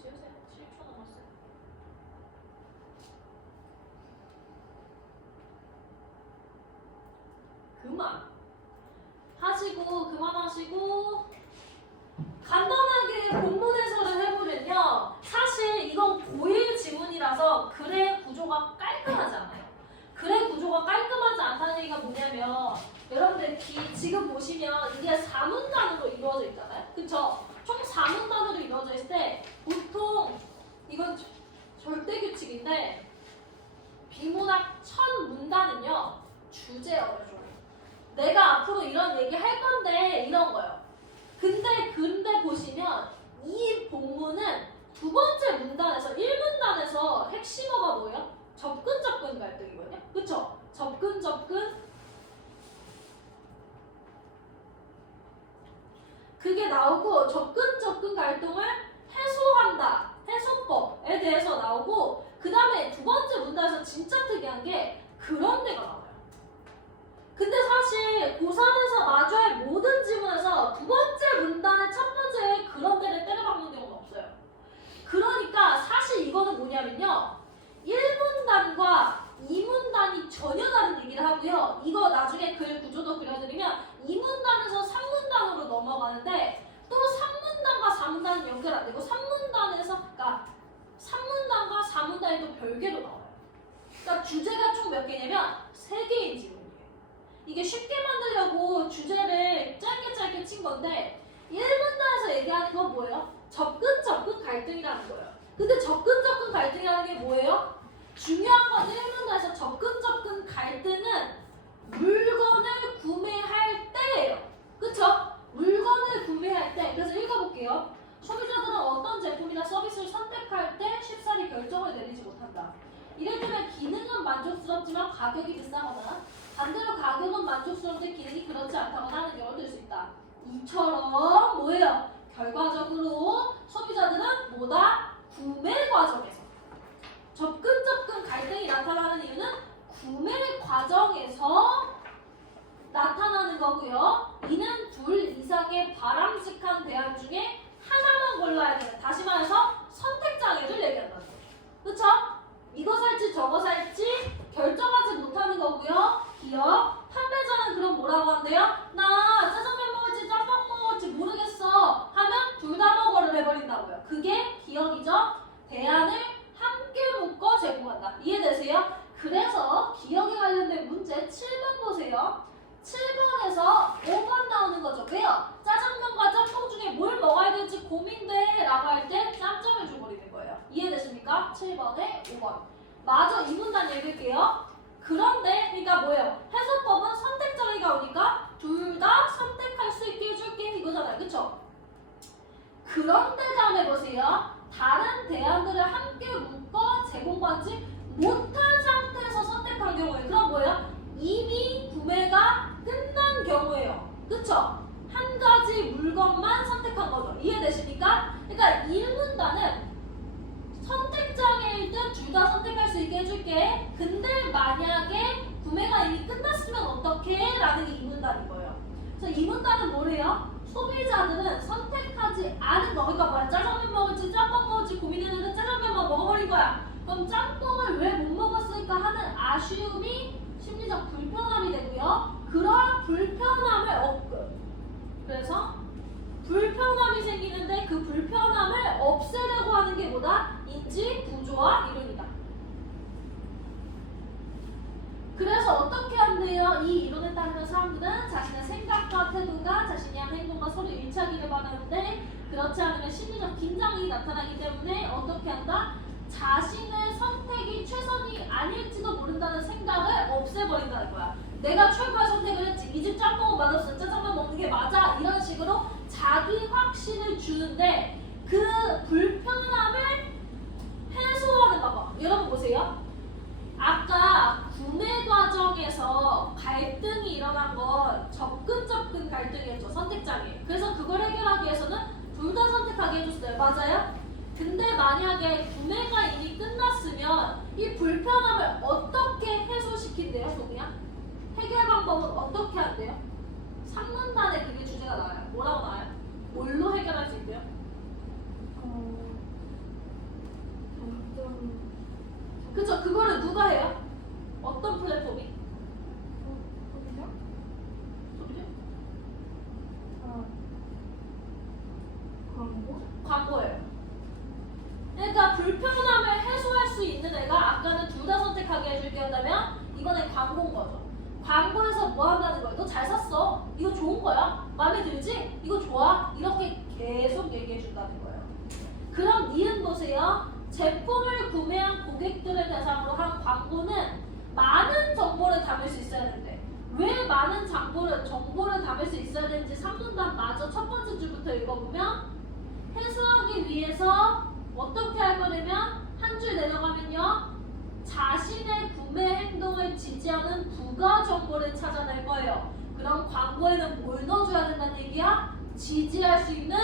지우세요. 7초 남았어요. 그만하시고 간단하게 본문 해설을 해보면요. 사실 이건 고일 지문이라서 글의 구조가 깔끔하지 않아요. 글의 구조가 깔끔하지 않다는 얘기가 뭐냐면 여러분들 지금 보시면 이게 4문단으로 이루어져 있잖아요. 그쵸? 총 4문단으로 이루어져 있을 때 보통 이건 절대 규칙인데 비문학 첫 문단은요. 주제어를 줘요. 내가 앞으로 이런 얘기 할 건데 이런 거요. 근데 보시면 이 본문은 두 번째 문단에서 1문단에서 핵심어가 뭐예요? 접근 갈등이거든요. 그쵸? 접근 그게 나오고 접근 갈등을 해소한다. 해소법에 대해서 나오고 그 다음에 두 번째 문단에서 진짜 특이한 게 그런 데가 나와요. 근데 사실 고3에서 마주할 모든 지문에서 두 번째 문단의 첫 번째 그런 데를 때려박는 경우는 없어요. 그러니까 사실 이거는 뭐냐면요. 1문단과 2문단이 전혀 다른 얘기를 하고요. 이거 나중에 글 구조도 그려드리면 2문단에서 3문단으로 넘어가는데 또 3문단과 4문단은 연결 안 되고 3문단과 4문단이 또 별개로 나와요. 그러니까 주제가 총 몇 개냐면 3개인 지문이에요. 이게 쉽게 만들려고 주제를 짧게 친 건데 1문단에서 얘기하는 건 뭐예요? 접근 갈등이라는 거예요. 근데 접근 갈등이라는 게 뭐예요? 중요한 건 1문단에서 접근 갈등은 물건을 구매할 때예요. 그쵸? 물건을 구매할 때. 그래서 읽어볼게요. 소비자들은 어떤 제품이나 서비스를 선택할 때 쉽사리 결정을 내리지 못한다. 이럴 때는 기능은 만족스럽지만 가격이 비싸거나 반대로 가격은 만족스러운데 기능이 그렇지 않다거나 하는 경우를 들 수 있다. 이처럼 뭐예요? 결과적으로 소비자들은 뭐다? 구매 과정에서 접근 갈등이 나타나는 이유는 구매 과정에서 나타나는 거고요. 이는 둘 이상의 바람직한 대안 중에 하나만 골라야 돼요. 다시 말해서 선택장애를 얘기한다는 거죠. 그쵸? 이거 살지 저거 살지 결정하지 못하는 거고요. 기업 판매자는 그럼 뭐라고 한대요? 나 짜장면 먹을지 짬뽕 먹을지 모르겠어 하면 둘 다 먹어를 해버린다고요. 그게 기억이죠. 대안을 함께 묶어 제공한다. 이해되세요? 그래서 기억에 관련된 문제 7번 보세요. 7번에서 5번 나오는 거죠. 왜요? 짜장면과 짬뽕 중에 뭘 먹어야 될지 고민돼 라고 할 때 짬점을 줘버리는 거예요. 이해되십니까? 7번에 5번. 마저 이 문단 읽을게요. 그런데 그러니까 뭐예요? 해석법은 선택적이가 오니까 둘 다 선택할 수 있게 해줄게 이거잖아요. 그쵸? 그런데 다음에 보세요. 다른 대안들을 함께 묶어 제공받지 못한 상태에서 선택한 경우에 그럼 뭐예요? 이미 구매가 끝난 경우예요. 그쵸? 한 가지 물건만 선택한 거죠. 이해되십니까? 그러니까 1문단은 선택장애일 때 둘 다 선택할 수 있게 해줄게. 근데 만약에 구매가 이미 끝났으면 어떡해? 라는 게 2문단인 거예요. 그래서 2문단은 뭐래요? 소비자들은 선택하지 않은 거. 그러니까 뭐야? 짜장면 먹을지 짬뽕 먹을지 고민했는데 짜장면만 먹어버린 거야. 그럼 짬뽕을 왜 못 먹었을까 하는 아쉬움이 심리적 불편함이 되고요. 그런 불편함을 그래서 불편함이 생기는데 그 불편함을 없애려고 하는 게 뭐다? 인지, 구조와 이론이다. 그래서 어떻게 한대요? 이 이론에 따르면 사람들은 자신의 생각과 태도가 자신이 한 행동과 서로 일치하기를 바라는데 그렇지 않으면 심리적 긴장이 나타나기 때문에 어떻게 한다? 자신의 선택이 최선이 아닐지도 모른다는 생각을 없애버린다는 거야. 내가 최고의 선택을 했지. 이 집 짬뽕은 맛없어. 짜장면 먹는 게 맞아. 이런 식으로 자기 확신을 주는데 그 불편함을 해소하는 방법. 여러분 보세요. 아까 구매 과정에서 갈등이 일어난 건 접근 갈등이었죠. 선택장애. 그래서 그걸 해결하기 위해서는 둘 다 선택하게 해줬어요. 맞아요? 근데 만약에 구매가 이미 끝났으면 이 불편함을 어떻게 해소시킨대요? 소그냥 해결 방법은 어떻게 한대요? 3문단에 그게 주제가 나와요. 뭐라고 나와요? 뭘로 해결할 수 있대요? 그쵸? 그거를 누가 해요? 어떤 플랫폼이? 어디죠? 소비자? 광고? 광고예요. 그러니까 불편함을 해소할 수 있는 애가 아까는 둘 다 선택하게 해줄게 한다면 이번엔 광고인 거죠. 광고에서 뭐 한다는 거예요? 너 잘 샀어. 이거 좋은 거야. 마음에 들지? 이거 좋아. 이렇게 계속 얘기해 준다는 거예요. 그럼 니은 보세요. 제품을 구매한 고객들을 대상으로 한 광고는 많은 정보를 담을 수 있어야 되는데 왜 많은 정보를 담을 수 있어야 되는지 3분단 마저 첫 번째 줄부터 읽어보면 해소하기 위해서 어떻게 할 거냐면 한 줄 내려가면요. 자신의 구매 행동을 지지하는 부가 정보를 찾아낼 거예요. 그럼 광고에는 뭘 넣어줘야 된다는 얘기야? 지지할 수 있는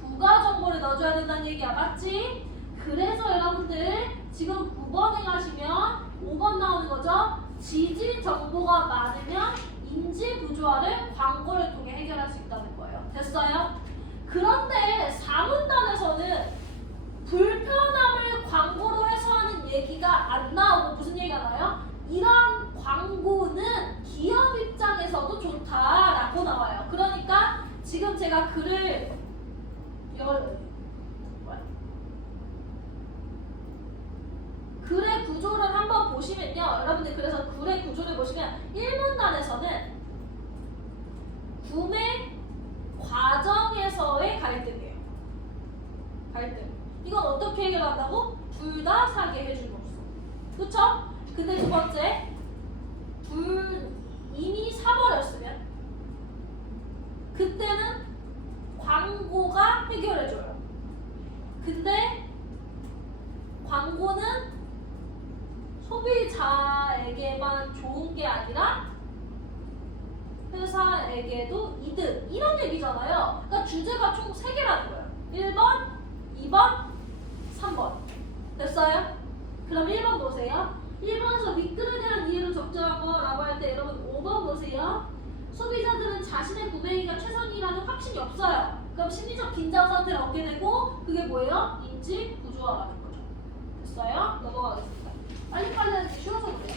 부가 정보를 넣어줘야 된다는 얘기야. 맞지? 그래서 여러분들 지금 9번에 가시면 5번 나오는 거죠. 지지 정보가 많으면 인지 부조화를 광고를 통해 해결할 수 있다는 거예요. 됐어요? 그런데 4문단에서는 불편함을 광고로 해소하는 얘기가 안 나오고 무슨 얘기가 나와요? 이런 광고는 기업 입장에서도 좋다라고 나와요. 그러니까 지금 제가 글을 글의 구조를 한번 보시면요. 여러분들 그래서 글의 구조를 보시면 1문단에서는 구매 과정에서의 갈등이에요. 갈등. 이건 어떻게 해결한다고? 둘 다 사게 해줌으로써. 그쵸? 근데 두 번째, 이미 사버렸으면 그때는 광고가 해결해줘요. 근데 광고는 소비자에게만 좋은 게 아니라 회사에게도 이득 이런 얘기잖아요. 그러니까 주제가 총 3개라는 거예요. 1번, 2번, 3번. 됐어요? 그럼 1번 보세요. 1번에서 윗글에 대한 이해를 적절하고 라고 할 때 여러분 5번 보세요. 소비자들은 자신의 구매행위가 최선이라는 확신이 없어요. 그럼 심리적 긴장 상태를 얻게 되고 그게 뭐예요? 인지 부조화가 되는 거죠. 됐어요? 넘어가겠습니다. 빨리빨리 하는데 쉬워서 그래요.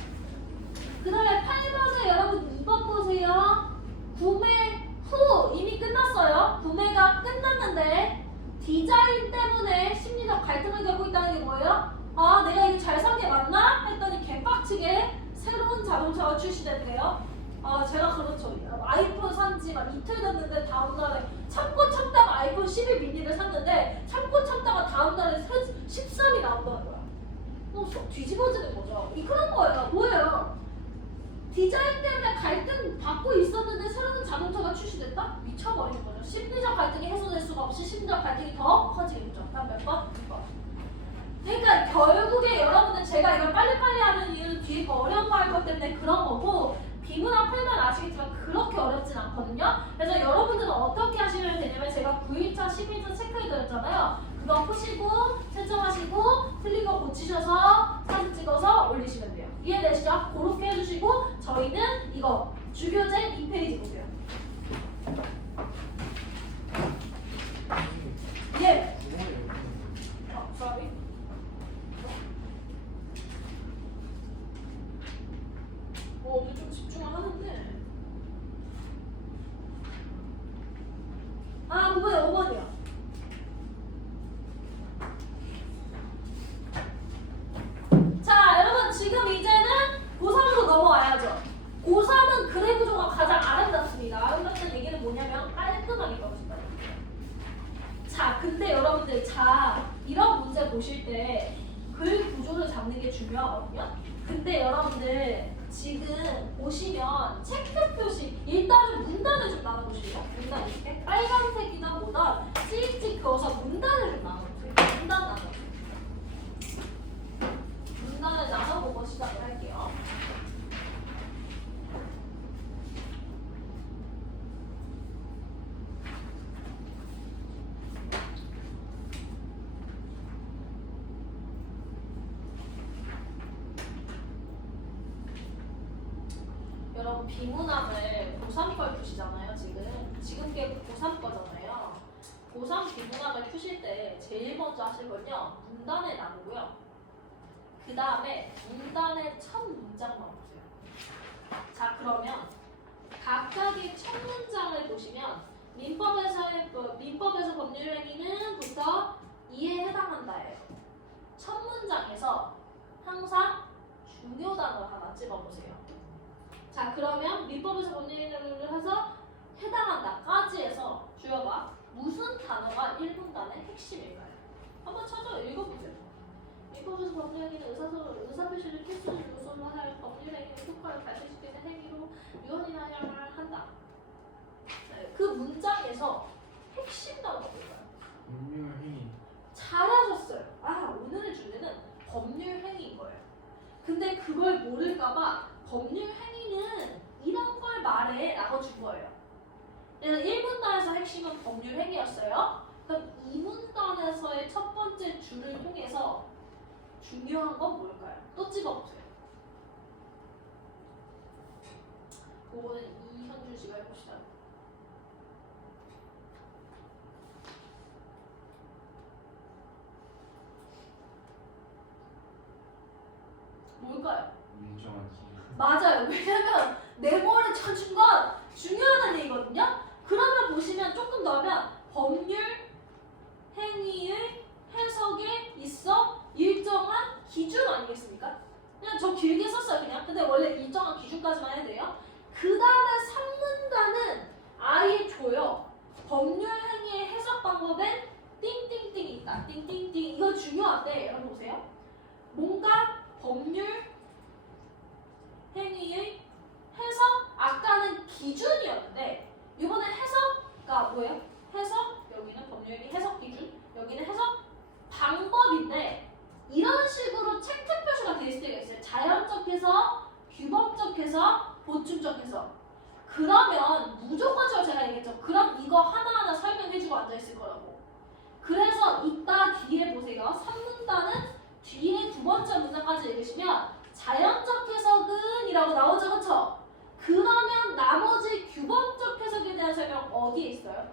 그 다음에 8번에 여러분 2번 보세요. 구매 후 이미 끝났어요. 구매가 끝났는데 디자인 때문에 심리적 갈등을 겪고 있다는 게 뭐예요? 아 내가 이거 잘 산 게 맞나? 했더니 개빡치게 새로운 자동차가 출시됐대요. 아 제가 그렇죠. 아이폰 산지 막 이틀 됐는데 다음날에 참고 참다가 아이폰 11 미니를 샀는데 참고 참다가 다음날에 13이 나온다는 거야. 속 뒤집어지는 거죠. 이 그런 거예요. 뭐예요? 디자인 때문에 갈등 받고 있었는데 새로운 자동차가 출시됐다? 미쳐버리는 거죠. 심리적 갈등이 해소될 수가 없이 심리적 갈등이 더 커지겠죠. 다음 몇 번? 6번. 그러니까 결국에 여러분은 제가 이걸 빨리빨리 하는 이유는 뒤에 더 어려운 거 할 것 때문에 그런 거고 비문학 풀면 아시겠지만 그렇게 어렵진 않거든요. 그래서 여러분들은 어떻게 하시면 되냐면 제가 9일차, 10일차 체크해드렸잖아요. 그거 푸시고 채점하시고 틀린 거 고치셔서 사진 찍어서 올리시면 돼요. 이해되시죠? 그렇게 해주시고 저희는 이거 주교재 2페이지 보세요. 예. sorry. 오늘 좀 집중을 하는데. 아, 9번에 5번이요. 자, 여러분 지금 이제는 고3으로 넘어와야죠. 고3은 글의 구조가 가장 아름답습니다. 아름답다는 얘기는 뭐냐면 깔끔하게 떨어진다는 얘기예요. 자, 근데 여러분들 자 이런 문제 보실 때 글 구조를 잡는 게 중요하거든요. 근데 여러분들 지금 보시면 체크 표시 일단은 문단을 좀 나눠보시죠. 문단 이렇게 빨간색이나 뭐다 찍찍 그어서 문단을 좀 나눠보세요. 문단 나눠보세요. 문단을 나눠보고 시작을 할게요. 여러분 비문학을 고3 걸 푸시잖아요. 지금 게 고3 거잖아요. 고3 비문학을 푸실 때 제일 먼저 하실 건요 문단을 나누고요. 그 다음에 문단의 첫 문장만 보세요. 자, 그러면 각각의 첫 문장을 보시면 민법에서 법률행위는부터 이에 해당한다예요. 첫 문장에서 항상 중요 단어 하나 집어보세요. 자, 그러면 민법에서 법률행위를 해서 해당한다까지 해서 주어가 무슨 단어가 1문단의 핵심일까요? 한번 찾아 읽어보세요. 민법에서 법률행위는 의사표시를 필수적으로 할 법률행위의 효과를 발생시키는 행위로 유언이나 형을 한다. 네, 그 문장에서 핵심 단어가 뭘까요? 법률 행위. 잘하셨어요. 아, 오늘의 주제는 법률행위인 거예요. 근데 그걸 모를까봐 법률행위는 이런 걸 말해 라고 준 거예요. 그래서 1문단에서 핵심은 법률행위였어요. 그럼 2문단에서의 첫 번째 줄을 통해서 중요한 건 뭘까요? 또 찍어보세요. 그거는 이현준 씨가 해봅시다. 뭘까요? 인정한 기준. 맞아요. 왜냐면 네모를 쳐준 건 중요하다는 얘기거든요. 그러면 보시면 조금 더 하면 법률 행위의 해석에 있어 일정한 기준 아니겠습니까? 그냥 저 길게 썼어요 그냥. 근데 원래 일정한 기준까지만 해도 돼요. 그 다음에 3문단은 아예 줘요. 법률 행위의 해석 방법엔 띵띵띵이 있다. 띵띵띵. 이거 중요한데 여러분 보세요. 뭔가 법률 행위의 해석, 아까는 기준이었는데 이번엔 해석가 뭐예요? 해석, 여기는 법률행위 해석 기준, 여기는 해석 방법인데 이런 식으로 체크 표시가 될 수가 있어요. 자연적 해석, 규범적 해석, 보충적 해석. 그러면 무조건 제가 얘기했죠. 그럼 이거 하나하나 설명해주고 앉아있을 거라고. 그래서 이따 뒤에 보세요. 3문단은 뒤에 두 번째 문장까지 읽으시면 자연적 해석은 이라고 나오죠. 그쵸? 그러면 나머지 규범적 해석에 대한 설명 어디에 있어요?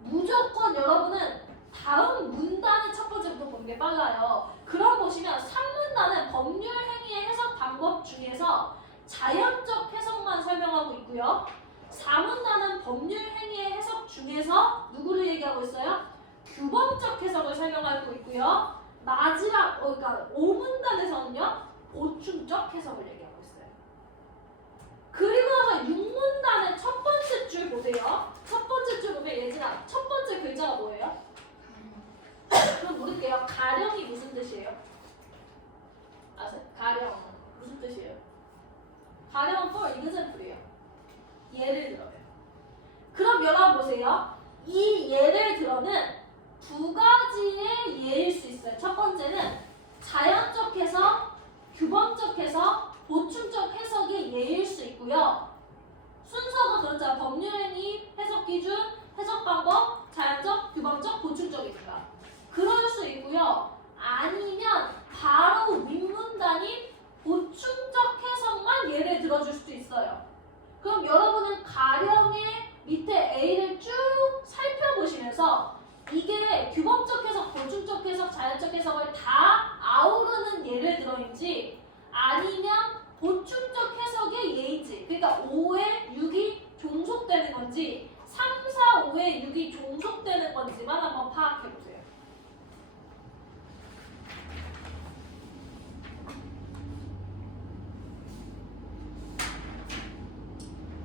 무조건 여러분은 다음 문단의 첫 번째부터 보는 게 빨라요. 그럼 보시면 3문단은 법률 행위의 해석 방법 중에서 자연적 해석만 설명하고 있고요. 4문단은 법률 행위의 해석 중에서 누구를 얘기하고 있어요? 규범적 해석을 설명하고 있고요. 마지막 그러니까 5문단에서는요 보충적 해석을 얘기하고 있어요. 그리고 나서 6문단의 첫 번째 줄 보세요. 첫 번째 줄 보면 예진아 첫 번째 글자가 뭐예요? 그럼 물을게요. 가령이 무슨 뜻이에요? 아세요? 가령 무슨 뜻이에요? 가령은 for example이에요. 예를 들어요. 그럼 여러분 보세요. 이 예를 들어는 두 가지의 예일 수 있어요. 첫 번째는 자연적 해석, 규범적 해석, 보충적 해석의 예일 수 있고요. 순서가 그렇잖아요. 법률행위, 해석 기준, 해석 방법, 자연적, 규범적, 보충적이니까. 그럴 수 있고요. 아니면 바로 윗문단인 보충적 해석만 예를 들어줄 수도 있어요. 그럼 여러분은 가령의 밑에 A를 쭉 살펴보시면서 이게 규범적 해석, 보충적 해석, 자연적 해석을 다 아우르는 예를 들어인지 아니면 보충적 해석의 예인지, 그러니까 5에 6이 종속되는 건지 3, 4, 5에 6이 종속되는 건지만 한번 파악해보세요.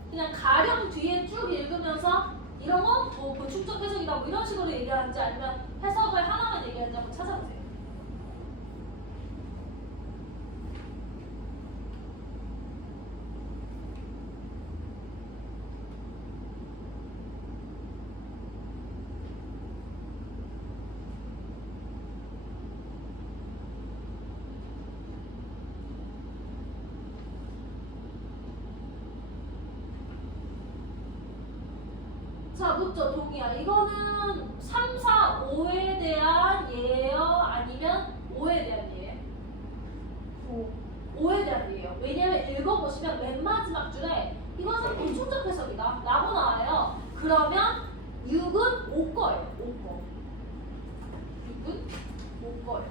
그냥 가령 뒤에 쭉 읽으면서 이런 건 뭐 보충적 해석이다 뭐 이런 식으로 얘기하는지 아니면 해석을 하나만 얘기하는지 한번 찾아보세요. 자, 묻죠. 동의야. 이거는 3, 4, 5에 대한 예예요? 아니면 5에 대한 예예요? 5에 대한 예예요. 왜냐면 읽어보시면 맨 마지막 줄에 이것은 보충적 해석이다 라고 나와요. 그러면 6은 5 거예요. 5 거. 6은 5 거예요.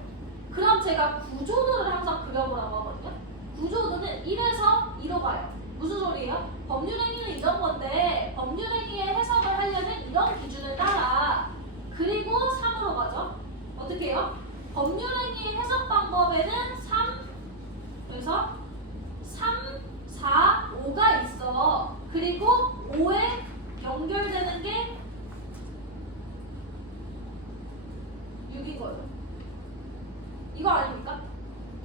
그럼 제가 구조도를 항상 그려보라고 하거든요. 구조도는 1에서 2로 가요. 무슨 소리예요? 법률행위는 이런 건데 법률행위의 해석을 하려면 이런 기준을 따라. 그리고 3으로 가죠. 어떻게 해요? 법률행위 해석 방법에는 3, 그래서 3, 4, 5가 있어. 그리고 5에 연결되는 게 6인 거예요. 이거 아닙니까?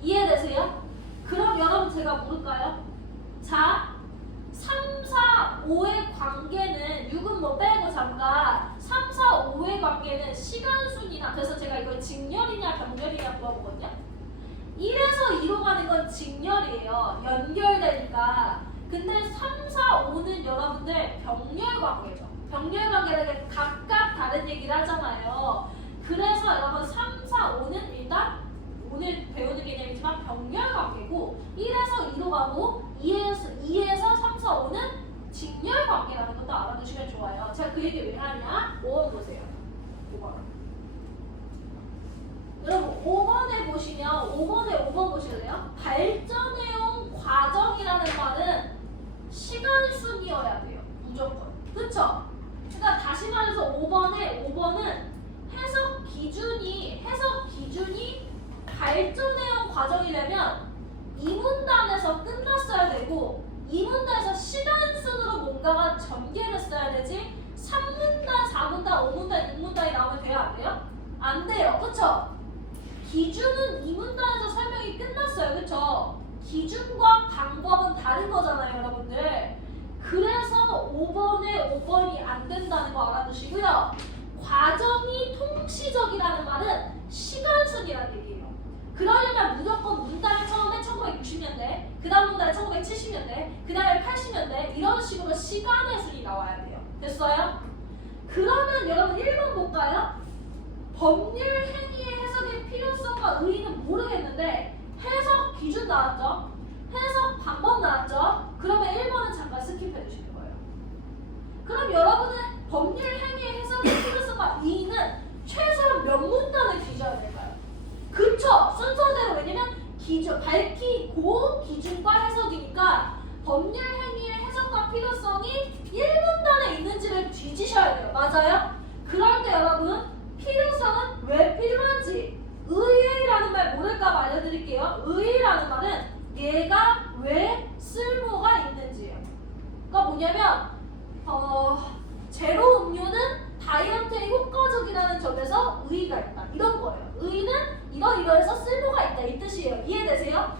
이해되세요? 그럼 여러분 제가 물을까요? 자, 3, 4, 5의 관계는 6은 뭐 빼고 잠깐 3, 4, 5의 관계는 시간순이나 그래서 제가 이걸 직렬이냐 병렬이냐 물어보거든요. 1에서 2로 가는 건 직렬이에요. 연결되니까. 근데 3, 4, 5는 여러분들 병렬 관계죠. 병렬 관계라는 게 각각 다른 얘기를 하잖아요. 그래서 여러분 3, 4, 5는 일단 오늘 배우는 개념이지만 병렬 관계고 1에서 2로 가고 2에서 3, 4, 5는 직렬 관계라는 것도 알아두시면 좋아요. 제가 그 얘기 왜 하냐? 5번 보세요. 5번. 여러분 5번에 보시면 5번 보실래요? 발전해온 과정이라는 말은 시간순이어야 돼요. 무조건. 그쵸? 그러니까 다시 말해서 5번은 해석 기준이 발전해온 과정이라면 이 문단에서 끝났어야 되고 이 문단에서 시간순으로 뭔가가 전개됐어야 되지 3문단, 4문단, 5문단, 6문단이 나오면 돼요? 안 돼요? 안 돼요. 그쵸? 기준은 이 문단에서 설명이 끝났어요. 그쵸? 기준과 방법은 다른 거잖아요, 여러분들. 그래서 5번이 안 된다는 거 알아두시고요. 과정이 통시적이라는 말은 시간순이라는 얘기예요. 그러려면 무조건 문단을 처음에 1960년대, 그 다음 문단을 1970년대, 그 다음에 80년대 이런 식으로 시간의 순이 나와야 돼요. 됐어요? 그러면 여러분 1번 볼까요? 법률 행위의 해석의 필요성과 의의는 모르겠는데 해석 기준 나왔죠? 해석 방법 나왔죠? 그러면 1번은 잠깐 스킵해 주시는 거예요. 그럼 여러분은 법률 행위의 해석의 필요성과 의의는 최소한 몇 문단을 뒤져야 될까요? 그쵸? 순서대로. 왜냐면 밝히고 기준과 해석이니까 법률 행위의 해석과 필요성이 1문단에 있는지를 뒤지셔야 돼요. 맞아요? 그럴 때 여러분 필요성은 왜 필요한지 의의라는 말 모를까 봐 알려드릴게요. 의의라는 말은 얘가 왜 쓸모가 있는지예요. 그러니까 뭐냐면 제로 음료는 다이어트에 효과적이라는 점에서 의의가 있다. 이런 거예요. 의의는 이러해서 쓸모가 있다. 이 뜻이에요. 이해되세요?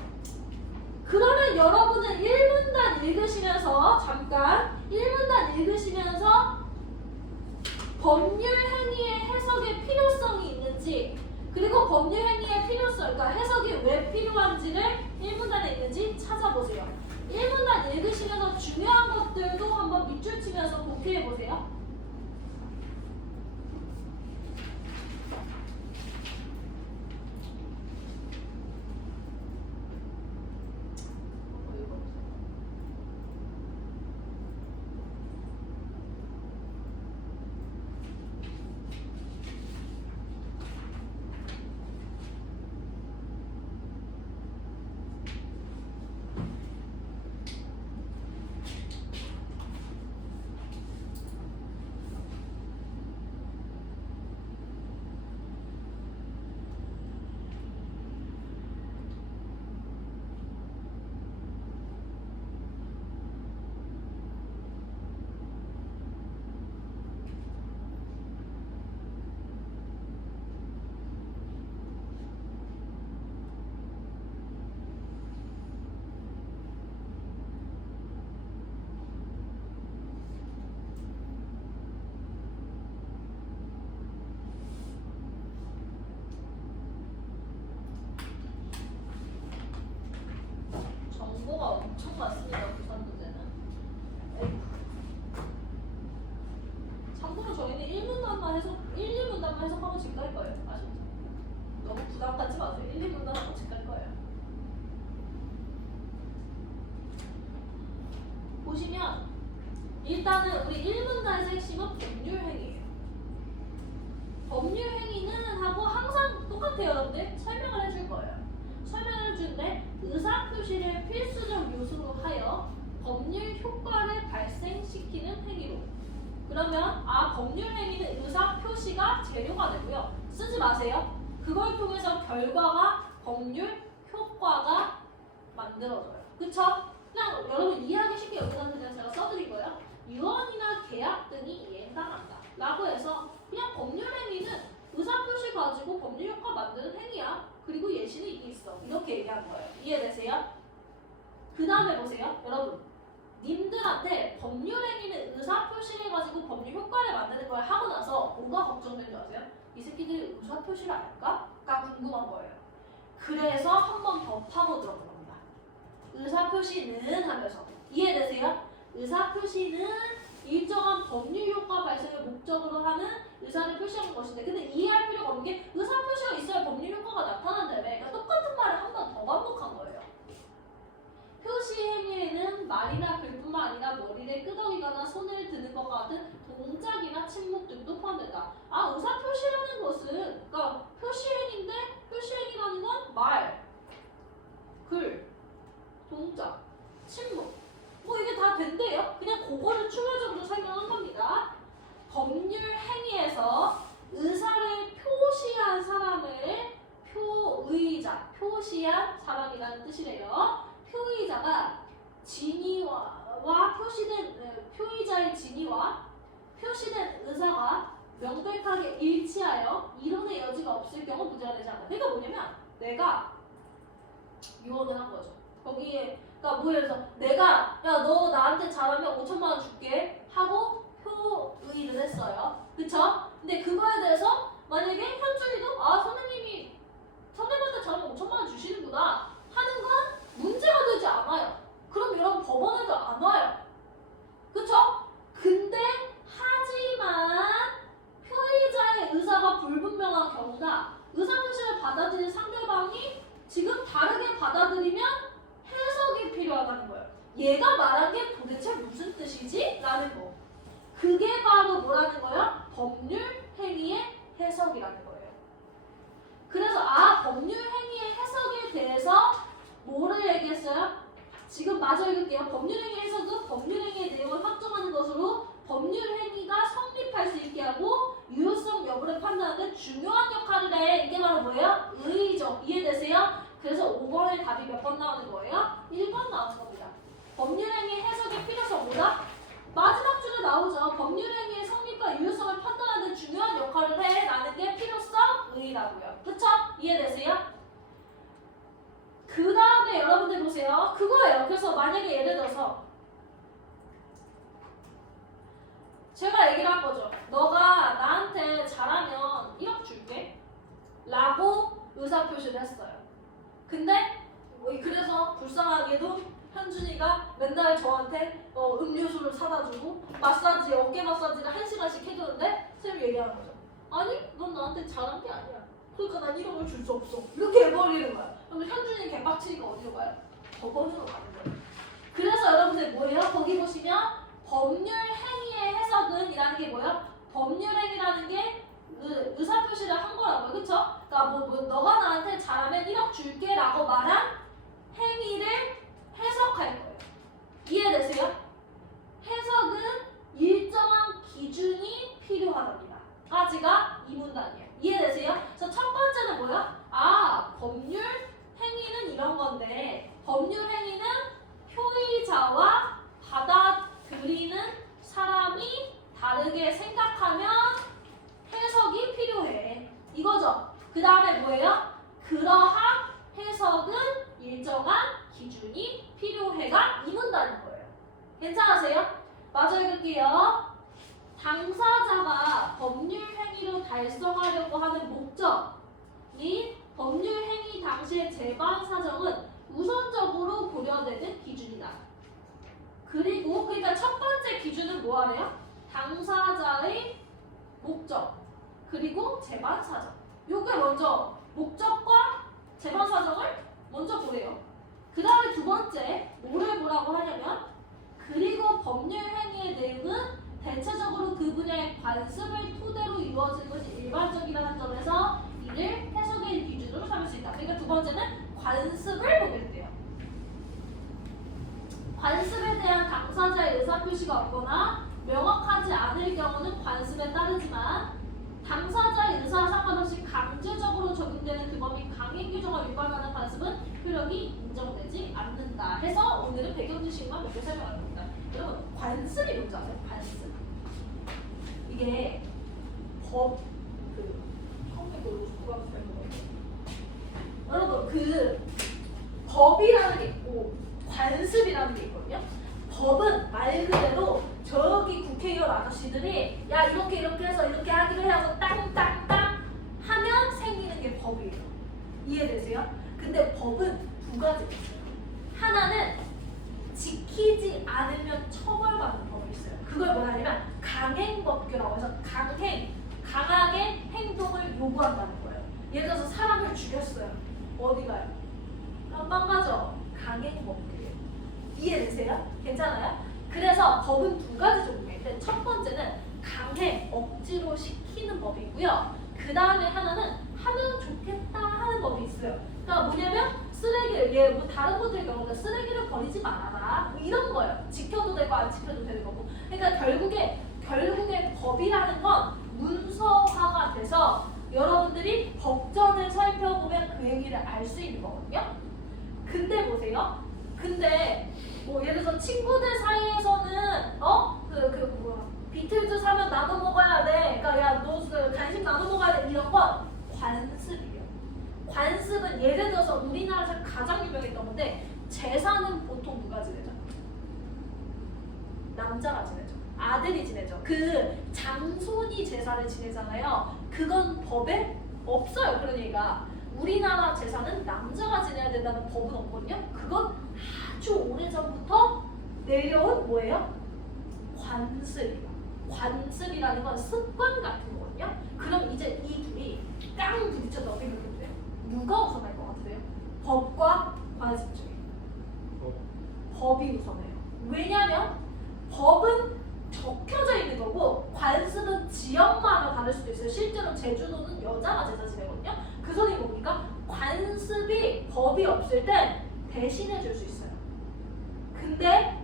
그러면 여러분은 1문단 읽으시면서 잠깐 1문단 읽으시면서 법률 행위의 해석의 필요성이 있는지 그리고 법률 행위의 필요성, 그러니까 해석이 왜 필요한지를 1문단에 있는지 찾아보세요. 1문단 읽으시면서 중요한 것들도 한번 밑줄 치면서 복귀해 보세요. 정보가 엄청 많습니다. 부산 문제는. 참고로 저희는 1문단만 해석, 1, 2문단만 해석하고 집 갈 거예요. 아시죠? 너무 부담 갖지 마세요. 1, 2문단 하고 집 갈 거예요. 보시면 일단은 우리 1문단의 핵심은 법률행위예요. 법률행위는 하고 항상 똑같아요, 여러분들. 설명을 해줄 거예요. 표시를 필수적 요소로 하여 법률 효과를 발생시키는 행위로. 그러면 법률 행위는 의사 표시가 재료가 되고요. 쓰지 마세요. 그걸 통해서 결과가 법률 효과가 만들어져요. 그쵸? 그냥 여러분 이해하기 쉽게 여기다 그냥 제가 써드린 거예요. 유언이나 계약 등이 이행당한다 라고 해서 그냥 법률 행위는 의사 표시 가지고 법률 효과 만드는 행위야. 그리고 예시는 이게 있어. 이렇게 얘기한 거예요. 이해되세요? 그 다음에 보세요. 여러분 님들한테 법률 행위는 의사 표시를 가지고 법률 효과를 만드는 걸 하고 나서 뭐가 걱정되는 줄 아세요? 이 새끼들이 의사 표시를 알까? 가 궁금한 거예요. 그래서 한 번 더 파고 들어간 겁니다. 의사 표시는 하면서 이해되세요? 의사 표시는 일정한 법률 효과 발생을 목적으로 하는 의사를 표시하는 것인데, 근데 이해할 필요가 없는 게 의사 표시가 있어야 법률 효과가 나타난다며. 그러니까 똑같은 말을 한 번 더 반복한 거예요. 표시 행위에는 말이나 글뿐만 아니라 머리를 끄덕이거나 손을 드는 것과 같은 동작이나 침묵 등도 포함된다. 의사 표시라는 것은, 그러니까 표시행위인데 표시행위라는 건 말, 글, 동작, 침묵, 뭐 이게 다 된대요. 그냥 그거를 추가적으로 설명한 겁니다. 법률 행위에서 의사를 표시한 사람을 표의자, 표시한 사람이라는 뜻이래요. 표의자가 진위와 표의자의 진위와 표시된 의사가 명백하게 일치하여 이론의 여지가 없을 경우 문제가 되지 않는다. 그러니까 뭐냐면 내가 유언을 한 거죠. 거기에 그러니까 뭐 예를 들어서 내가 야 너 나한테 잘하면 5천만 원 줄게 하고 표의를 했어요. 그쵸? 근데 그거에 대해서 만약에 현준이도 선생님이 선생님한테 잘하면 5천만 원 주시는구나 하는 건 문제가 되지 않아요. 그럼 여러분 법원에도 안 와요. 그쵸? 근데 하지만 표의자의 의사가 불분명한 경우나 의사표시를 받아들인 상대방이 지금 다르게 받아들이면 해석이 필요하다는 거예요. 얘가 말한 게 도대체 무슨 뜻이지? 라는 거. 그게 바로 뭐라는 거예요? 법률 행위의 해석이라는 거예요. 그래서 법률 행위의 해석에 대해서 뭐를 얘기했어요? 지금 마저 읽을게요. 법률 행위 해석은 법률 행위의 내용을 확정하는 것으로 법률 행위가 성립할 수 있게 하고 유효성 여부를 판단하는 중요한 역할을 해. 이게 바로 뭐예요? 의의죠. 이해되세요? 그래서 5번의 답이 몇 번 나오는 거예요? 1번 나오는 겁니다. 법률 행위 해석의 필요성보다 마지막 줄에 나오죠. 법률 행위의 성립과 유효성을 판단하는 중요한 역할을 해. 라는 게 필요성, 의의라고요. 그쵸? 이해되세요? 그 다음에 여러분들 보세요. 그거예요. 그래서 만약에 예를 들어서 제가 얘기를 한 거죠. 너가 나한테 잘하면 1억 줄게 라고 의사표시를 했어요. 근데 그래서 불쌍하게도 현준이가 맨날 저한테 음료수를 사다 주고 마사지, 어깨 마사지를 1시간씩 해주는데 쌤이 얘기하는 거죠. 아니 넌 나한테 잘한 게 아니야. 그러니까 난 1억을 줄 수 없어. 이렇게 해버리는 거야. 그럼 현준이 개빡치니까 어디로 가요? 법원으로 가는 거예요. 그래서 여러분들 뭐예요? 거기 보시면 법률 행위의 해석은 이라는 게 뭐예요? 법률 행위라는 게 의사표시를 한 거라고요. 그쵸? 그러니까 너가 나한테 잘하면 1억 줄게 라고 말한 행위를 해석할 거예요. 이해되세요? 해석은 일정한 기준이 필요하답니다. 까지가 이 문단이에요. 이해되세요? 그래서 첫 번째는 뭐야? 법률 행위는 이런 건데 법률 행위는 표의자와 받아들이는 사람이 다르게 생각하면 해석이 필요해. 이거죠. 그 다음에 뭐예요? 그러한 해석은 일정한 기준이 필요해가 이 문단인 거예요. 괜찮으세요? 마저 읽을게요. 당사자가 법률 행위로 달성하려고 하는 목적 및 법률 행위 당시의 재반 사정은 우선적으로 고려되는 기준이다. 그리고 그러니까 첫 번째 기준은 뭐하래요? 당사자의 목적 그리고 재반 사정. 요게 먼저 목적과 재반 사정을 먼저 보래요. 그 다음에 두 번째 뭐를 보라고 하냐면 그리고 법률 행위의 내용은 대체적으로 그 분야의 관습을 토대로 이루어진 것이 일반적이라는 점에서 이를 해석의 기준으로 삼을 수 있다. 그러니까 두 번째는 관습을 보겠대요. 의사표시가 없거나 명확하지 않을 경우는 관습에 따르지만 당사자의 의사와 상관없이 강제적으로 적용되는 규범이 강행 규정을 위반하는 관습은 효력이 인정되지 않는다 해서 오늘은 배경 지식만 몇 개 설명할 겁니다. 여러분 관습이 뭔지 아세요? 관습. 이게 여러분 그 법이라는 게 있고 관습이라는 게 있거든요. 법은 말 그대로 저기 국회의원 아저씨들이 야 이렇게 해서 이렇게 하기로 해서 땅땅땅 하면 생기는 게 법이에요. 이해되세요? 근데 법은 두 가지가 있어요. 하나는 지키지 않으면 처벌받는 법이 있어요. 그걸 뭐라 하냐면 강행법규라고 해서 강하게 행동을 요구한다는 거예요. 예를 들어서 사람을 죽였어요. 어디 가요? 깜빵 가죠. 강행법규예요. 이해되세요? 괜찮아요? 그래서 법은 두 가지 종류가 있는데 첫 번째는 강행, 억지로 시키는 법이고요. 그 다음에 하나는 하면 좋겠다 하는 법이 있어요. 그러니까 뭐냐면 쓰레기를 뭐 다른 분들 경우는 쓰레기를 버리지 말아라 뭐 이런 거예요. 지켜도 되고 안 지켜도 되는 거고. 그러니까 결국에 법이라는 건 문서화가 돼서 여러분들이 법전을 살펴보면 그 얘기를 알 수 있는 거거든요. 근데 보세요. 근데 뭐 예를 들어서 친구들 사이에서는 비틀즈 사면 나눠 먹어야 돼. 그러니까 야 너 간식 나눠 먹어야 돼. 이런 건 관습이에요. 관습은 예를 들어서 우리나라에서 가장 유명했던 건데 재산은 보통 누가 지내죠? 남자가 지내죠. 아들이 지내죠. 그 장손이 재산을 지내잖아요. 그건 법에 없어요. 그러니까 우리나라 재산은 남자가 지내야 된다는 법은 없거든요. 그건 아주 오래전부터 내려온 뭐예요? 관습이에요. 관습이라는 건 습관 같은 거거든요. 그럼 이제 이 둘이 깡 부딪혀서 어떻게 생각해요? 누가 우선할 것 같으세요? 법과 관습 중에 법이 우선해요. 왜냐하면 법은 적혀져 있는 거고 관습은 지역마다 다를 수도 있어요. 실제로 제주도는 여자가 제사 지내거든요. 그 소리 뭡니까? 관습이 법이 없을 땐 대신해 줄 수 있어요. 근데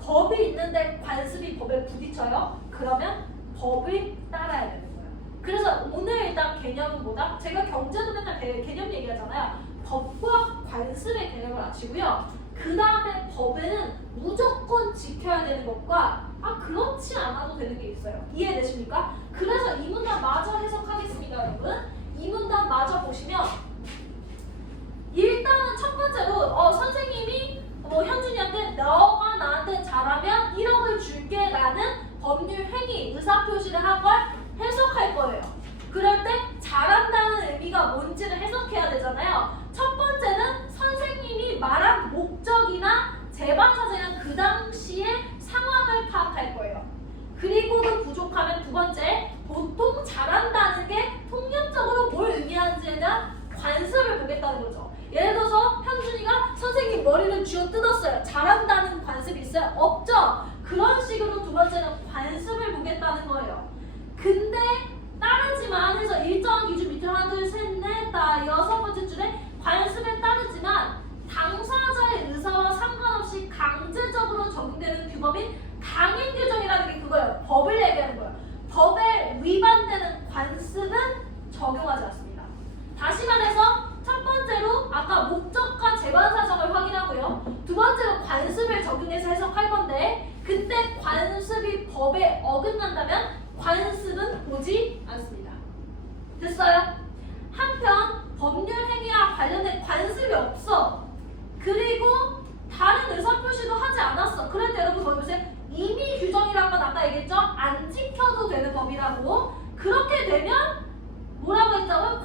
법이 있는데 관습이 법에 부딪혀요? 그러면 법을 따라야 되는 거예요. 그래서 오늘 일단 개념은 뭐다? 제가 경제도 맨날 개념 얘기하잖아요. 법과 관습의 개념을 아시고요. 그 다음에 법에는 무조건 지켜야 되는 것과 그렇지 않아도 되는 게 있어요. 이해되십니까? 그래서 이 문단 마저 해석하겠습니다, 여러분. 이 문단 마저 보시면 일단은 첫 번째로 선생님이 현준이한테 너가 나한테 잘하면 1억을 줄게 라는 법률 행위, 의사표시를 한 걸 해석할 거예요. 그럴 때 잘한다는 의미가 뭔지를 해석해야 되잖아요. 첫 번째는 선생님이 말한 목적이나 재반사자는 그 당시의 상황을 파악할 거예요. 그리고도 부족하면 두 번째, 보통 잘한다는 게 통념적으로 뭘 의미하는지에 대한 관습을 보겠다는 거죠. 예를 들어서 현준이가 선생님 머리를 쥐어뜯었어요. 잘한다는 관습이 있어요? 없죠? 그런 식으로 두 번째는 관습을 보겠다는 거예요. 근데 따르지만 해서 일정한 기준 밑에 하나 둘셋넷 다 여섯 번째 줄에 관습에 따르지만 당사자의 의사와 상관없이 강제적으로 적용되는 규범인 강행 규정이라는 게 그거예요. 법을 얘기하는 거예요. 법에 위반되는 관습은 적용하지 않습니다. 다시 말해서 첫 번째로 아까 목적과 재반사정을 확인하고요. 두 번째로 관습을 적용해서 해석할 건데 그때 관습이 법에 어긋난다면 관습은 보지 않습니다. 됐어요? 한편 법률 행위와 관련된 관습이 없어. 그리고 다른 의사표시도 하지 않았어. 그럴 때 여러분 거기 보세요. 임의 규정이란 건 아까 얘기했죠? 안 지켜도 되는 법이라고. 그렇게 되면 뭐라고 했다고요?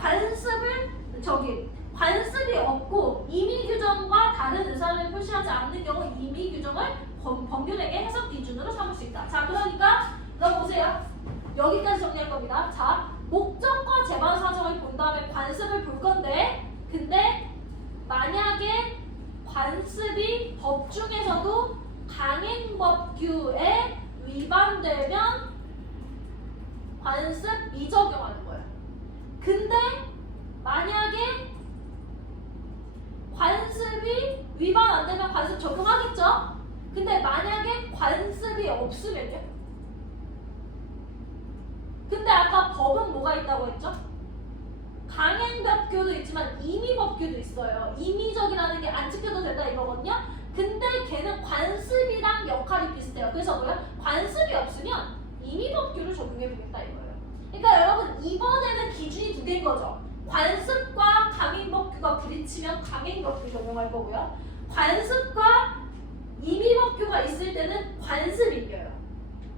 관습이 없고 임의 규정과 다른 의사를 표시하지 않는 경우 임의 규정을 법률행위 해석 기준으로 삼을 수 있다. 자, 그러니까 너 보세요. 여기까지 정리할 겁니다. 자, 목적과 재반사정을 본 다음에 관습을 볼 건데 근데 만약에 관습이 법 중에서도 강행법규에 위반되면 관습 미적용하는 거예요. 근데 만약에 관습이 위반 안 되면 관습 적용하겠죠? 근데 만약에 관습이 없으면요? 근데 아까 법은 뭐가 있다고 했죠? 강행법규도 있지만 임의법규도 있어요. 임의적이라는 게 안 지켜도 된다 이거거든요. 근데 걔는 관습이랑 역할이 비슷해요. 그래서 뭐야? 관습이 없으면 임의법규를 적용해 보겠다 이거예요. 그러니까 여러분 이번에는 기준이 두 개인 거죠. 관습과 강행법규가 부딪히면 강행법규 적용할 거고요. 관습과 임의법규가 있을 때는 관습이 이겨요.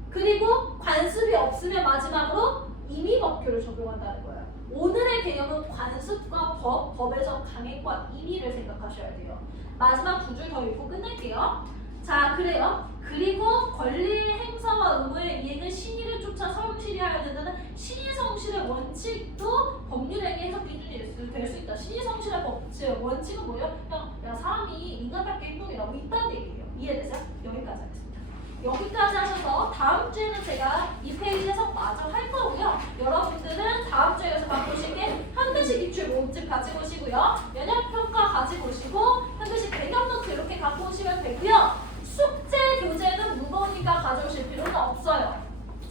그리고 관습이 없으면 마지막으로 임의법규를 적용한다는 거예요. 오늘의 개념은 관습과 법에서 강행과 임의를 생각하셔야 돼요. 마지막 두 줄 더 읽고 끝낼게요. 자, 그래요. 그리고 권리의 행사와 의무의 이행은 신의를 쫓아 성실히 하여야 된다는 신의 성실의 원칙도 법률행위 해석 기준이 될 수 있다. 신의 성실의 원칙은 뭐예요? 그냥 야, 사람이 인간답게 행동이라고 있다는 얘기예요. 이해되세요? 여기까지 하겠습니다. 여기까지 하셔서 다음 주에는 제가 이 페이지 해석 마저 할 거고요. 여러분들은 다음 주에 바꾸실 게 현대식 기출 모음집 가지고 오시고요. 면역평가 가지고 오시고 현대식 배경노트 이렇게 갖고 오시면 되고요. 숙제 교재는 무거우니까 가져오실 필요는 없어요.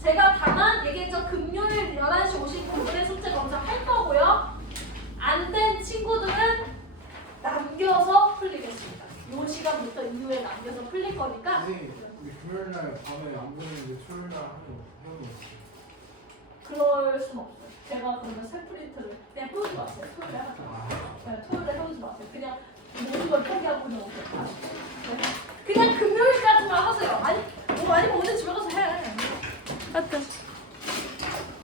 제가 다만 얘기했죠. 금요일 11시 59분에 숙제 검사 할 거고요. 안 된 친구들은 남겨서 풀리겠습니다. 이 시간부터 이후에 남겨서 풀릴 거니까. 선생님, 우리 금요일 날 밤에 안 보내는데 토요일 날 하면 해오면 그럴 순 없어요. 제가 그러면 새 프린트를 그냥 해오지 마세요. 토요일에 하자. 아, 네, 토요일에 해오지 마세요. 그냥 모든 걸 포기하고 그냥 오세요.